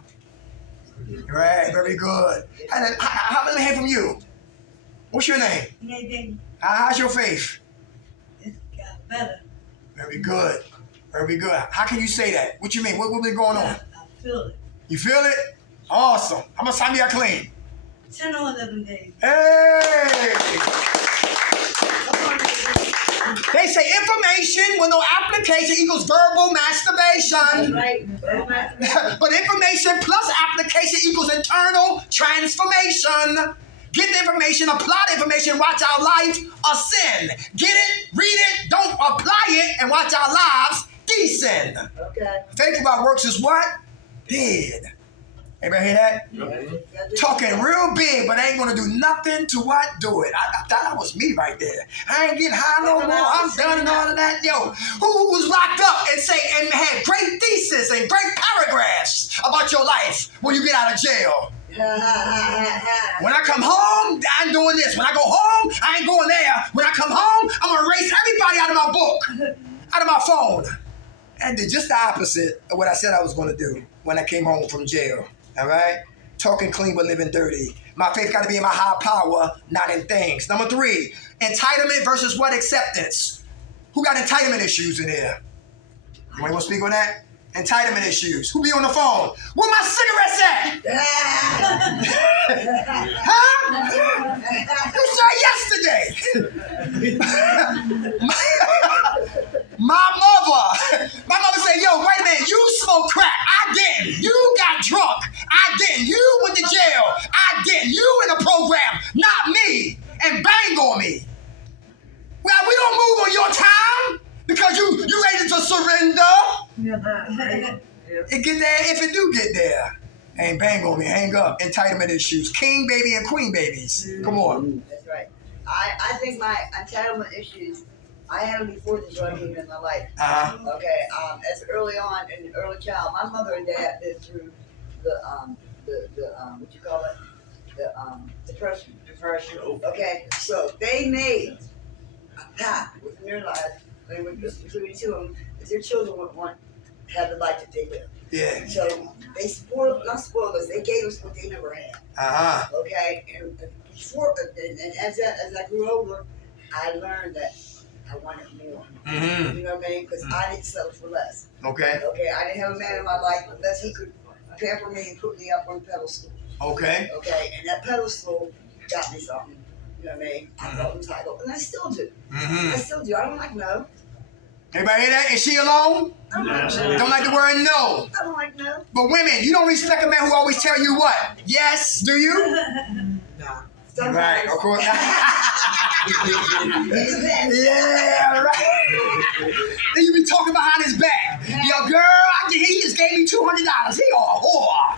Right, very good. And how let me hear from you? What's your name? Nadine, How's your faith? it got better. Very good. Very good. How can you say that? What you mean? What been going on? I feel it. You feel it? Awesome. How much time you got clean? 10 or 11 days. Hey! They say information with no application equals verbal masturbation. Right. But information plus application equals internal transformation. Get the information, apply the information, watch our life ascend. Get it, read it, don't apply it, and watch our lives descend. Okay. Faith without works is what? Dead. Everybody hear that? Talking real big, but ain't gonna do nothing to what? Do it. I thought that was me right there. I ain't getting high no more. I'm done and all of that. Yo, who was locked up and had great thesis and great paragraphs about your life when you get out of jail? When I come home, I'm doing this. When I go home, I ain't going there. When I come home, I'm gonna erase everybody out of my book, out of my phone. And did just the opposite of what I said I was gonna do when I came home from jail. All right? Talking clean but living dirty. My faith got to be in my high power, not in things. Number 3, entitlement versus what? Acceptance. Who got entitlement issues in here? Anybody want to speak on that? Entitlement issues. Who be on the phone? Where my cigarettes at? Huh? You said yesterday. My mother said, yo, wait a minute, you smoked crack. I didn't. You got drunk. I didn't. You went to jail. I didn't. You in a program, not me. And bang on me. Well, we don't move on your time because you ready to surrender. It get there if it do get there. And bang on me, hang up. Entitlement issues. King baby and queen babies. Come on. That's right. I think my entitlement issues, I had them before the drug came in my life. Okay, as early on, in an early child, my mother and dad lived through the what you call it? Depression. Okay, so they made a pact within their lives, they were between the two of them, that their children would want to have the life that they live. Yeah. So they not spoiled us, they gave us what they never had. Okay, and before, and as I grew older, I learned that I wanted more. Mm-hmm. You know what I mean? Because I didn't settle for less. Okay. Okay, I didn't have a man in my life unless he could pamper me and put me up on a pedestal. Okay. Okay, and that pedestal got me something. You know what I mean? I felt entitled, and I still do. Mm-hmm. I still do. I don't like no. Everybody hear that? Is she alone? I don't like no. Don't like the word no. I don't like no. But women, you don't respect a man who always tell you what? Yes, do you? Sometimes. Right, of course. It depends. Yeah, right. Then you be talking behind his back. Yo, girl, he just gave me $200. He a whore.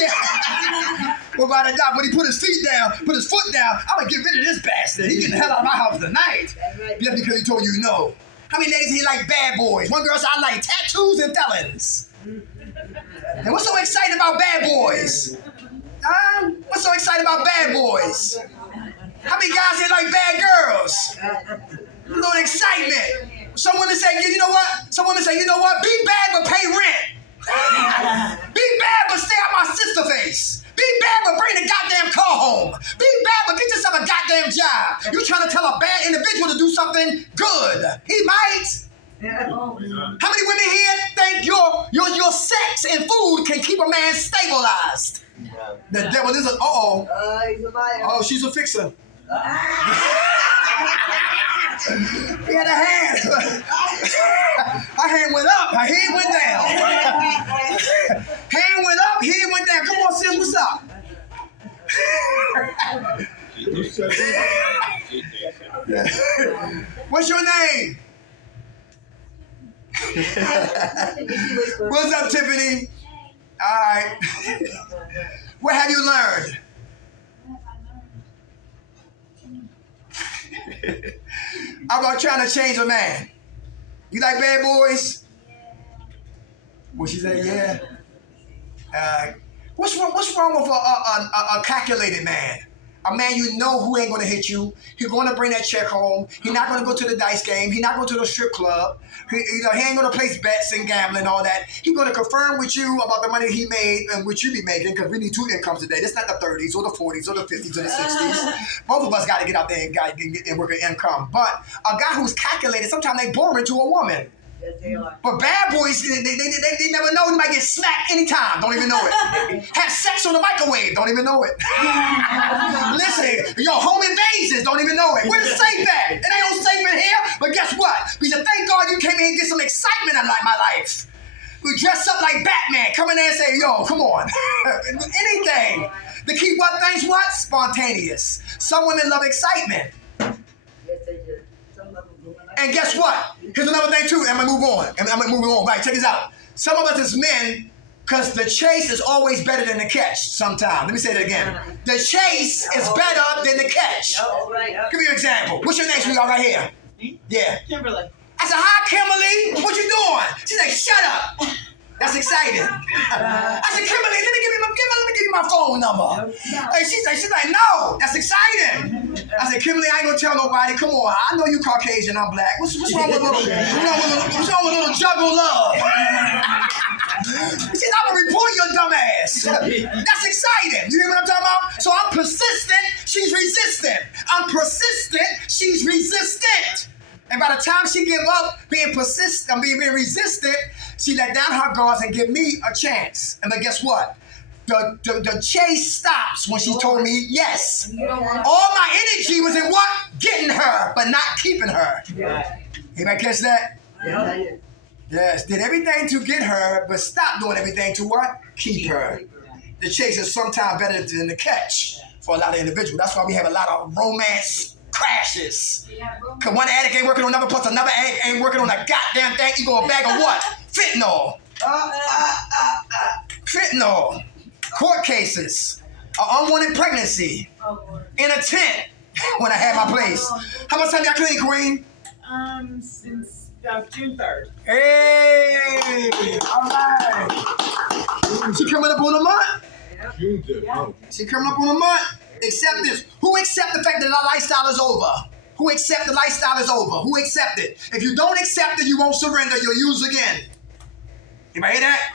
Yeah. Well, by the time when he put his foot down, I'm gonna get rid of this bastard. He getting the hell out of my house tonight. That's right. Just because he told you no. How many ladies here like bad boys? One girl said I like tattoos and felons. And what's so exciting about bad boys? What's so exciting about bad boys? How many guys here like bad girls? A little excitement. Some women say, you know what? Be bad but pay rent. Be bad but stay out my sister face. Be bad but bring the goddamn car home. Be bad but get yourself a goddamn job. You trying to tell a bad individual to do something good. He might. How many women here think your sex and food can keep a man stabilized? The devil is a He's a liar. oh, she's a fixer. He had a hand. Her hand went up, her head went down. Hand went up, head went down. Come on, sis, what's up? What's your name? What's up, Tiffany? All right. What have you learned? How about trying to change a man? You like bad boys? What she said? Yeah. What's wrong with a calculated man? A man you know who ain't gonna hit you. He's gonna bring that check home. He's not gonna go to the dice game. He's not going to the strip club. He ain't gonna place bets and gambling and all that. He's gonna confirm with you about the money he made and what you be making, because we need two incomes today. This not the 30s or the 40s or the 50s or the 60s. Both of us gotta get out there and work an income. But a guy who's calculated, sometimes they boring to a woman. Yes, they are. But bad boys, they never know. You might get smacked anytime. Don't even know it. Have sex on the microwave. Don't even know it. Listen, your home invasions. Don't even know it. Where's the safe at? It ain't no safe in here. But guess what? Because thank God you came here and get some excitement in my life. We dress up like Batman. Come in there and say, yo, come on. Anything. To keep what things what? Spontaneous. Some women love excitement. Yes, they do. Some of them do. And guess what? Here's another thing too. I'm gonna move on. Right, check this out. Some of us as men, because the chase is always better than the catch sometimes. Let me say that again. The chase is better than the catch. That's right. Give me an example. What's your name, sweetheart, right here? Yeah. Kimberly. I said, hi, Kimberly. What you doing? She's like, shut up. That's exciting. I said, Kimberly, let me give you my phone number. Hey, she's like, no, that's exciting. I said, Kimberly, I ain't gonna tell nobody. Come on, I know you Caucasian, I'm black. What's wrong with little juggle love? She said, I'm gonna report your dumb ass. That's exciting. You hear what I'm talking about? So I'm persistent, she's resistant. I'm persistent, she's resistant. And by the time she give up being persistent, being resistant, she let down her guards and give me a chance. And then guess what? The chase stops when she told me yes. All my energy was in what? Getting her, but not keeping her. Anybody catch that? Yeah. Yes. Did everything to get her, but stop doing everything to what? Keep her. The chase is sometimes better than the catch for a lot of individuals. That's why we have a lot of romance crashes. Cause one addict ain't working on another, plus another addict ain't working on a goddamn thing. You go a bag of what? Fentanyl. Fentanyl. Court cases. An unwanted pregnancy. In a tent when I had my place. How much time y'all clean, Queen? Since June 3rd. Hey, all right. She coming up on a month. She coming up on a month. Accept this. Who accept the fact that our lifestyle is over? Who accept the lifestyle is over? Who accept it? If you don't accept it, you won't surrender. You'll use again. Anybody hear that?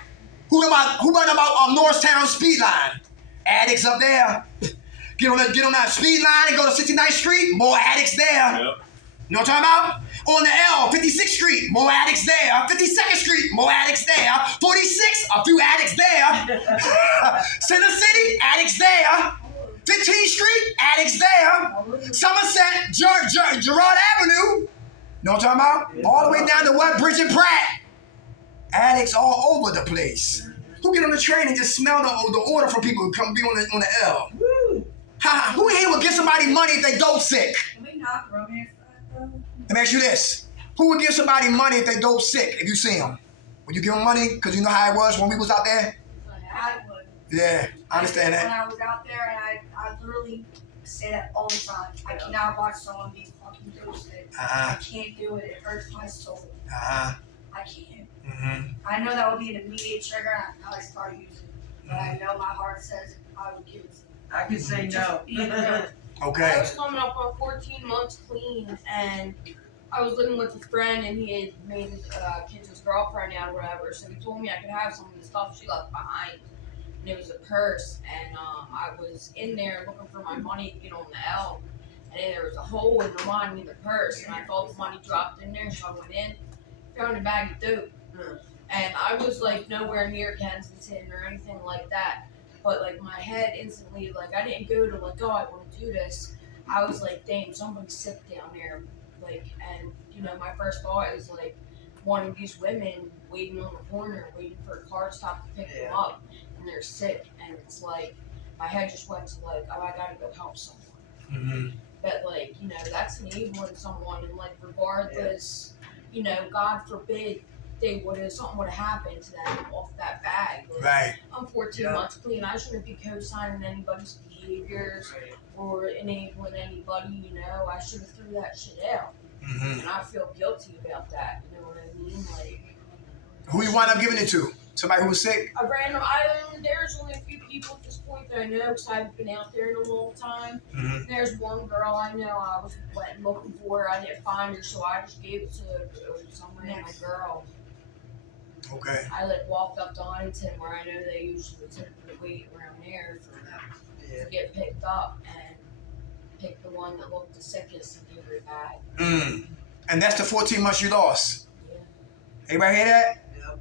Who about Norristown speed line? Addicts up there. Get on that speed line and go to 69th Street. More addicts there. Yep. You know what I'm talking about? On the L, 56th Street, more addicts there. 52nd Street, more addicts there. 46, a few addicts there. Center City, addicts there. 15th Street, addicts there. Somerset, Girard Avenue. You know what I'm talking about? All the way down to what? Bridget Pratt. Addicts all over the place. Who get on the train and just smell the order from people who come be on the L? Who here would give somebody money if they dope sick? Can we not romance that though? Let me ask you this. Who would give somebody money if they dope sick, if you see them? Would you give them money because you know how it was when we was out there? I would. Yeah, I understand When that. I was out there, and I literally say that all the time. I cannot watch someone be fucking dope sick. I can't do it. It hurts my soul. I can't. Mm-hmm. I know that would be an immediate trigger, and I start using it. But I know my heart says I would give it to I could say no. I Okay. was coming up on 14 months clean, and I was living with a friend, and he had made his kids his girlfriend out or whatever. So he told me I could have some of the stuff she left behind, and it was a purse. And I was in there looking for my money to get on the L, and then there was a hole in the lining in the purse, and I thought the money dropped in there, so I went in, found a bag of dope, and I was like nowhere near Kensington or anything like that. But like my head instantly, like I didn't go to like, oh, I want to do this. I was like, damn, somebody's sick down there. like, and you know, my first thought is like one of these women waiting on the corner, waiting for a car to stop to pick them up, and they're sick, and it's like my head just went to like, oh, I gotta go help someone. Mm-hmm. But like, you know, that's enabling someone, and like regardless, you know, God forbid something would have happened to them off that bag. Like, Right. I'm 14 months clean. I shouldn't be co-signing anybody's behaviors or enabling anybody. You know, I should have threw that shit out, Mm-hmm. and I feel guilty about that. You know what I mean? Like, Who you wind up giving it to? Somebody who was sick? a random. There's only a few people at this point that I know because I haven't been out there in a long time. Mm-hmm. There's one girl I know I went looking for her. I didn't find her, so I just gave it to some random girl. Okay. I like walked up to Huntington where I know they usually typically wait around there for to get picked up and pick the one that looked the sickest and give her a bag. And that's the 14 months you lost. Yeah. Anybody hear that? Yep.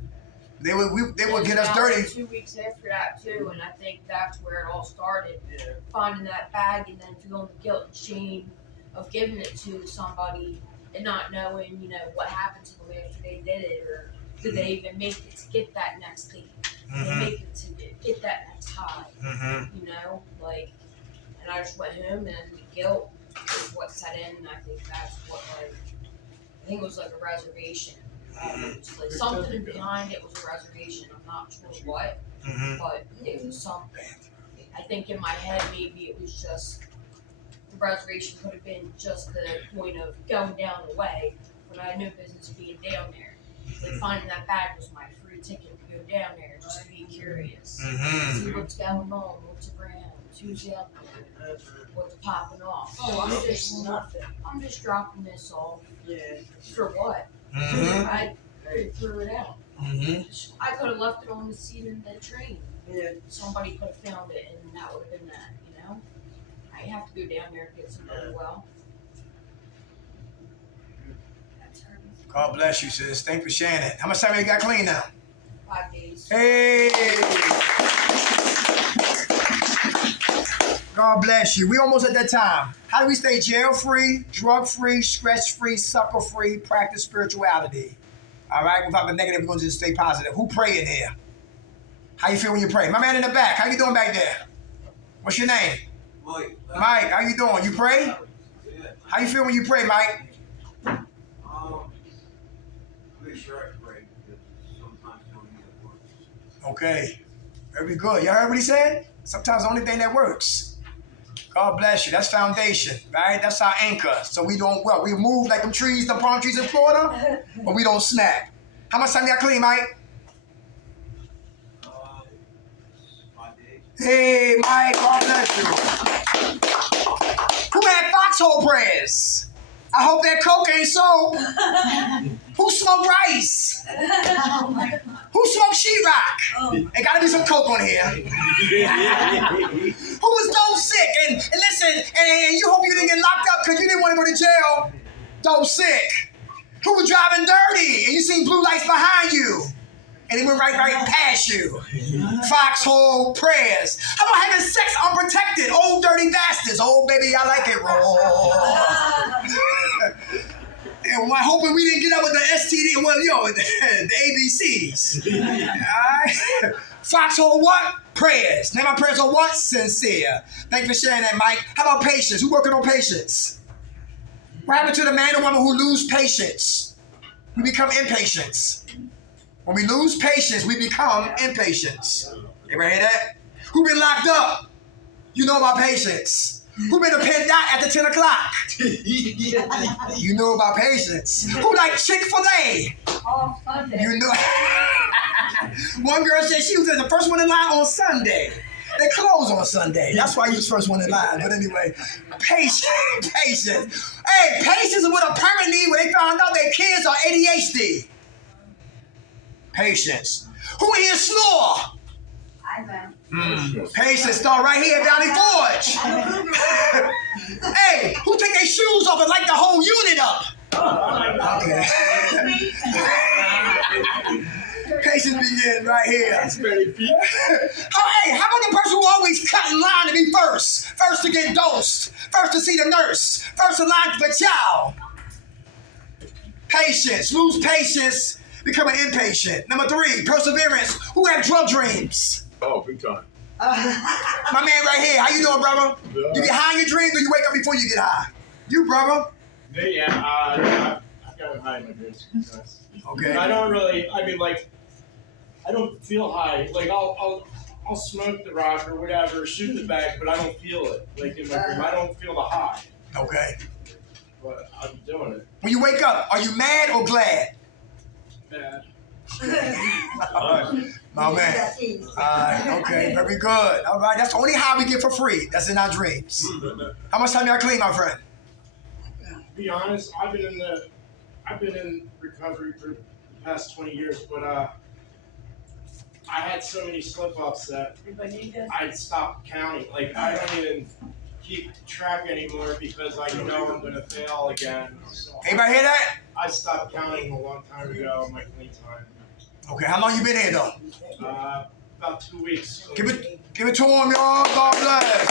They would It was get us about, dirty. like, 2 weeks after that too, and I think that's where it all started. Yeah. Finding that bag and then feeling the guilt and shame of giving it to somebody and not knowing, you know, what happened to them after they did it, or did they even make it to get that next date? Did they make it to get that next high? Mm-hmm. You know, like, and I just went home, and the guilt is what set in, and I think that's what, like, I think it was like a reservation. It was like something behind it was a reservation. I'm not sure what, Mm-hmm. but it was something. I think in my head maybe it was just the reservation could have been just the point of going down the way, but I had no business being down there. Like finding that bag was my free ticket to go down there just to be curious. Mm-hmm. See what's going on, what's around, who's out there, what's popping off. I'm just dropping this off. Yeah. For what? Mm-hmm. I threw it out. Mm-hmm. I could have left it on the seat of the train. Yeah. Somebody could have found it, and that would have been that, you know? I have to go down there and get somebody well. That's her. God bless you, sis. Thanks for sharing it. How much time you got clean now? 5 days. Hey! God bless you. We almost at that time. How do we stay jail-free, drug-free, stress-free, sucker-free, practice spirituality? All right? Without the negative, we're going to just stay positive. Who pray in here? How you feel when you pray? My man in the back, how you doing back there? What's your name? Mike. Mike, how you doing? You pray? Yeah. How you feel when you pray, Mike? Make sure I pray because sometimes the only thing that works. Okay. Very good. You heard what he said? Sometimes the only thing that works. God bless you. That's foundation, right? That's our anchor. So we don't, well, we move like them trees, the palm trees in Florida, but we don't snap. How much time you got clean, Mike? 5 days. Hey, Mike, God bless you. Who had foxhole prayers? I hope that coke ain't soap. Who smoked rice? Who smoked sheetrock? There gotta be some coke on here. Who was dope sick? And listen, and you hope you didn't get locked up because you didn't want to go to jail. Dope sick. Who was driving dirty and you seen blue lights behind you? And it went right past you. Foxhole prayers. How about having sex unprotected? Old dirty bastards. Oh, baby, I like it raw. And we're hoping we didn't get up with the STD, well, the ABCs. All right? Foxhole what? Prayers. Name my prayers are what? Sincere. Thank you for sharing that, Mike. How about patience? Who working on patience? What happened to the man or woman who lose patience? We become impatient. When we lose patience, we become impatient. Everybody hear that? Who been locked up? You know about patience. Who been a pin dot after 10 o'clock? You know about patience. Who like Chick-fil-A? All Sunday. You know. One girl said she was the first one in line on Sunday. They close on Sunday. That's why you was first one in line. But anyway, patience. Hey, patience is what a parent need when they found out their kids are ADHD. Patience. Who in here snore? I know. Patience start right here at Valley Forge. Hey, who take their shoes off and light the whole unit up? Okay. Patience begin right here. That's very deep. Hey, how about the person who always cut in line to be first? First to get dosed. First to see the nurse. First in line for chow. patience. Lose patience, become an impatient. Number 3, perseverance. Who have drug dreams? Oh, big time. My man right here. How you doing, brother? Yeah. You get high in your dreams or you wake up before you get high? You, brother. Yeah, I've got high in my dreams. Okay. I don't really. I mean, like, I don't feel high. Like, I'll smoke the rock or whatever, shoot the bag, but I don't feel it. Like in my dream, I don't feel the high. Okay. But I'm doing it. When you wake up, are you mad or glad? Bad. My man. Okay, very good. All right, that's the only high we get for free. That's in our dreams. How much time y'all clean, my friend? To be honest, I've been in recovery for the past 20 years, but I had so many slip-ups that I stopped counting. Like, I don't even keep track anymore because I know I'm gonna fail again. So Anybody hear that? I stopped counting a long time ago, my clean time. Okay, how long you been here though? About 2 weeks. Give it to him, y'all. God bless.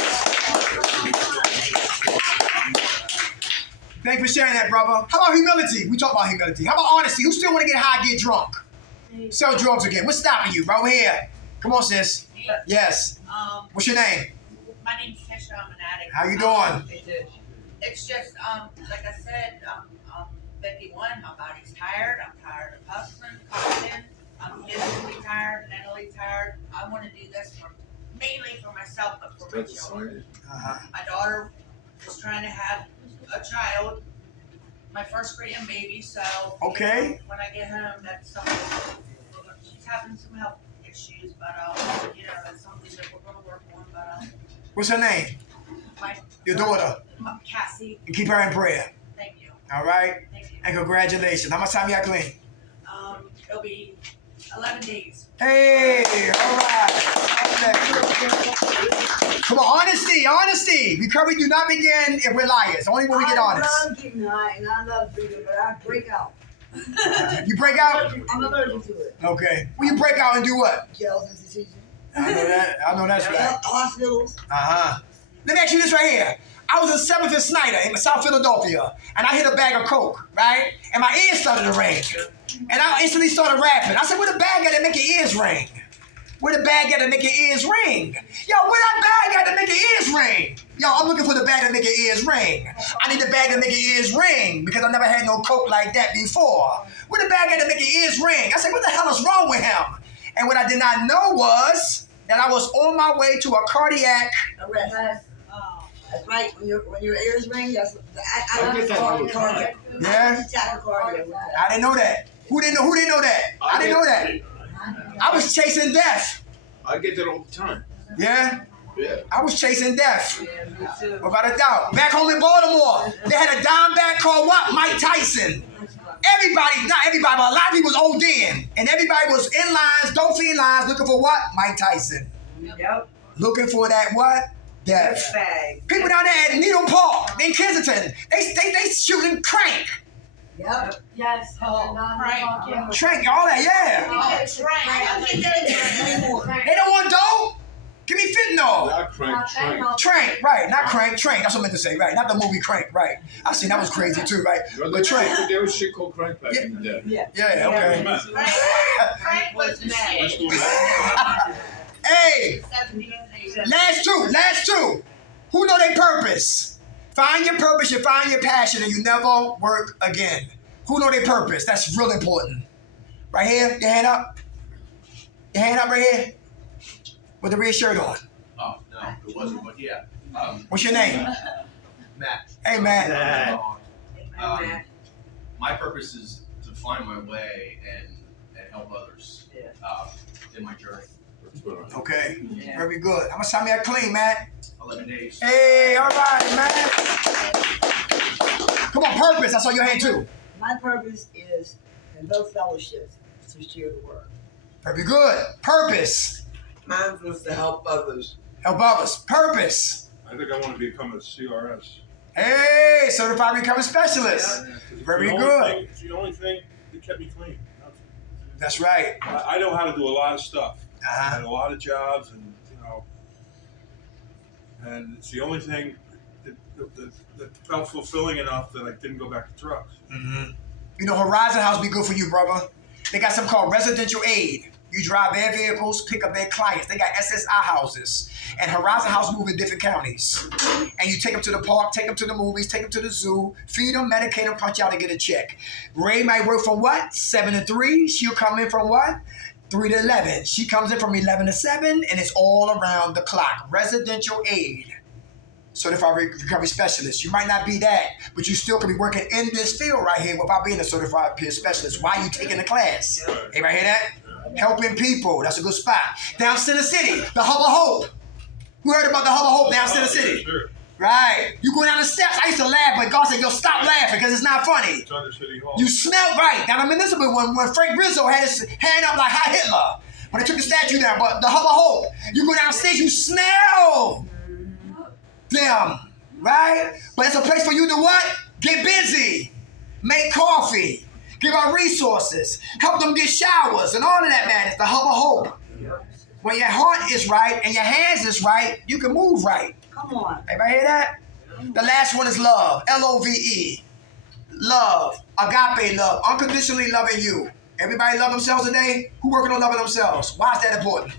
Thank you for sharing that, brother. How about humility? We talk about humility. How about honesty? Who still want to get high, get drunk? Sell drugs again. What's stopping you, bro? We're here. Come on, sis. Yes. What's your name? My name's Kesha. I'm an addict. How you doing? It's just, like I said, I'm 51. My body's tired. I'm tired of hustling, coughing. I'm physically tired, mentally tired. I want to do this mainly for myself, but for my children. My daughter is trying to have a child, my first grandbaby. So Okay. when I get home, that's something. She's having some health issues, but it's something that we're going to work on. But What's her name? my Your daughter. Cassie. And keep her in prayer. Thank you. All right? Thank you. And congratulations. How much time y'all clean? It'll be 11 days. Hey, all right. Come on, honesty. Recovery do not begin if we're liars. Only when we get honest. I love getting high and I love drinking, but I break out. You break out? I'm allergic to it. Okay. Well, you break out and do what? Jails institutions. I know that's right. Hospitals. Let me ask you this right here. I was in 7th and Snyder in South Philadelphia, and I hit a bag of coke, right? And my ears started to ring. And I instantly started rapping. I said, where the bag at that make your ears ring? Where the bag at that make your ears ring? Yo, where that bag at that make your ears ring? Yo, I'm looking for the bag that make your ears ring. I need the bag that make your ears ring because I never had no coke like that before. Where the bag at that make your ears ring? I said, what the hell is wrong with him? And what I did not know was that I was on my way to a cardiac arrest. That's right. When your ears ring, that's I get that all the time. Yeah? I didn't know that. Who didn't know that? I didn't know that. I was chasing death. I get that all the time. Yeah? Yeah. I was chasing death. Without a doubt. Back home in Baltimore, they had a dime bag called what? Mike Tyson. Everybody, not everybody, but a lot of people was ODing. And everybody was in lines, don't feed lines, looking for what? Mike Tyson. Yep. Looking for that what? Death. People down there at Needle Park, in Kensington, they shooting crank. Yep. Yes. Trank, all that, yeah. They don't want dope? Give me fentanyl. Not crank. Trank, right, not crank, trank. That's what I meant to say, right? Not the movie Crank, right? I seen that was crazy too, right? But trank. There was shit called crank back in the day. Yeah, okay. Frank was the shit. Hey, last two. Who know their purpose? Find your purpose, you find your passion, and you never work again. Who know their purpose? That's real important. Right here, your hand up. Your hand up right here. With the red shirt on. Oh, no, it wasn't, but yeah. What's your name? Matt. Hey, Matt. My purpose is to find my way and help others in my journey. Okay, very good. How much time you got clean, Matt? 11 days. Hey, all right, man. Come on, purpose. I saw your hand too. My purpose is in those fellowships to share the word. Very good. Purpose. Mine was to help others. Help others. Purpose. I think I want to become a CRS. Hey, certified recovery specialist. Very good. It's the only thing that kept me clean. That's right. I know how to do a lot of stuff. Uh-huh. I had a lot of jobs, and and it's the only thing that felt fulfilling enough that I didn't go back to drugs. Mm-hmm. You know, Horizon House be good for you, brother. They got something called residential aid. You drive their vehicles, pick up their clients. They got SSI houses. And Horizon House move in different counties. And you take them to the park, take them to the movies, take them to the zoo, feed them, medicate them, punch out and get a check. Ray might work from what? 7 to 3. She'll come in from what? 3 to 11. She comes in from 11 to 7, and it's all around the clock. Residential aid. Certified recovery specialist. You might not be that, but you still can be working in this field right here without being a certified peer specialist. Why are you taking the class? Everybody hear that? Helping people. That's a good spot. Down Center City, the Hub of Hope. Who heard about the Hub of Hope down Center City? Sure. Right. You go down the steps. I used to laugh, but God said, yo, stop laughing because it's not funny. It's under City Hall. You smell right. Down in Municipal when Frank Rizzo had his hand up like Heil Hitler. When they took the statue down, but the Hub of Hope. You go downstairs, you smell them. Right? But it's a place for you to what? Get busy. Make coffee. Give out resources. Help them get showers and all of that, man. It's the Hub of Hope. When your heart is right and your hands is right, you can move right. Come on. Everybody hear that? The last one is love. Love. Love. Agape love. Unconditionally loving you. Everybody love themselves today? Who working on loving themselves? Why is that important?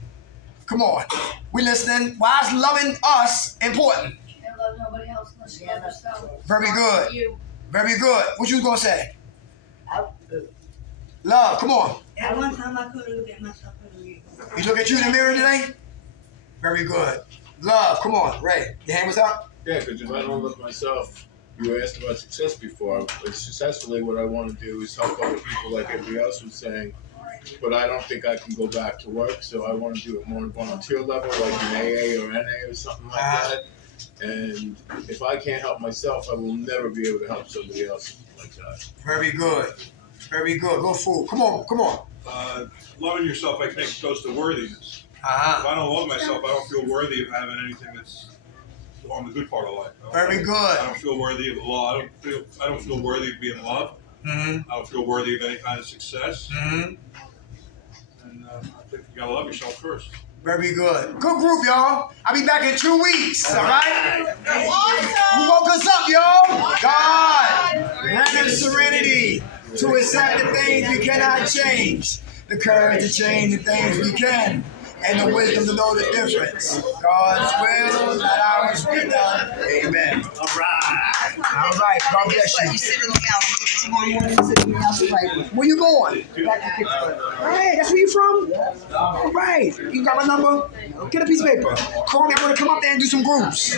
Come on. We listening. Why is loving us important? You can't love nobody else unless you love yourself. Very good. You. Very good. What you was gonna say? Love. Come on. At one time, I couldn't look at myself in the mirror. You look at you in the mirror today? Very good. Love. Come on. Ray. Your hand was up? Yeah, because if I don't love myself, you were asked about success before. But successfully, what I want to do is help other people like everybody else was saying. But I don't think I can go back to work, so I want to do it more on volunteer level, like an AA or NA or something like that. And if I can't help myself, I will never be able to help somebody else like that. Very good. Very good. Go fool. Come on. Come on. Loving yourself, I think, goes to worthiness. If I don't love myself, I don't feel worthy of having anything that's on the good part of life. Very good. I don't feel worthy of the law. I don't feel worthy of being loved. Mm-hmm. I don't feel worthy of any kind of success. Mm-hmm. And I think you gotta love yourself first. Very good. Good group, y'all. I'll be back in 2 weeks, all right? Who woke us up, y'all? God. Grant us serenity to accept the things we cannot change, the courage to change the things we can, and the wisdom to know the difference. God's will, not ours, be done. Amen. All right. All right. God bless you. Where you going? Hey, that's where you from? All right. You got my number? Get a piece of paper. Call me. I'm going to come up there and do some groups.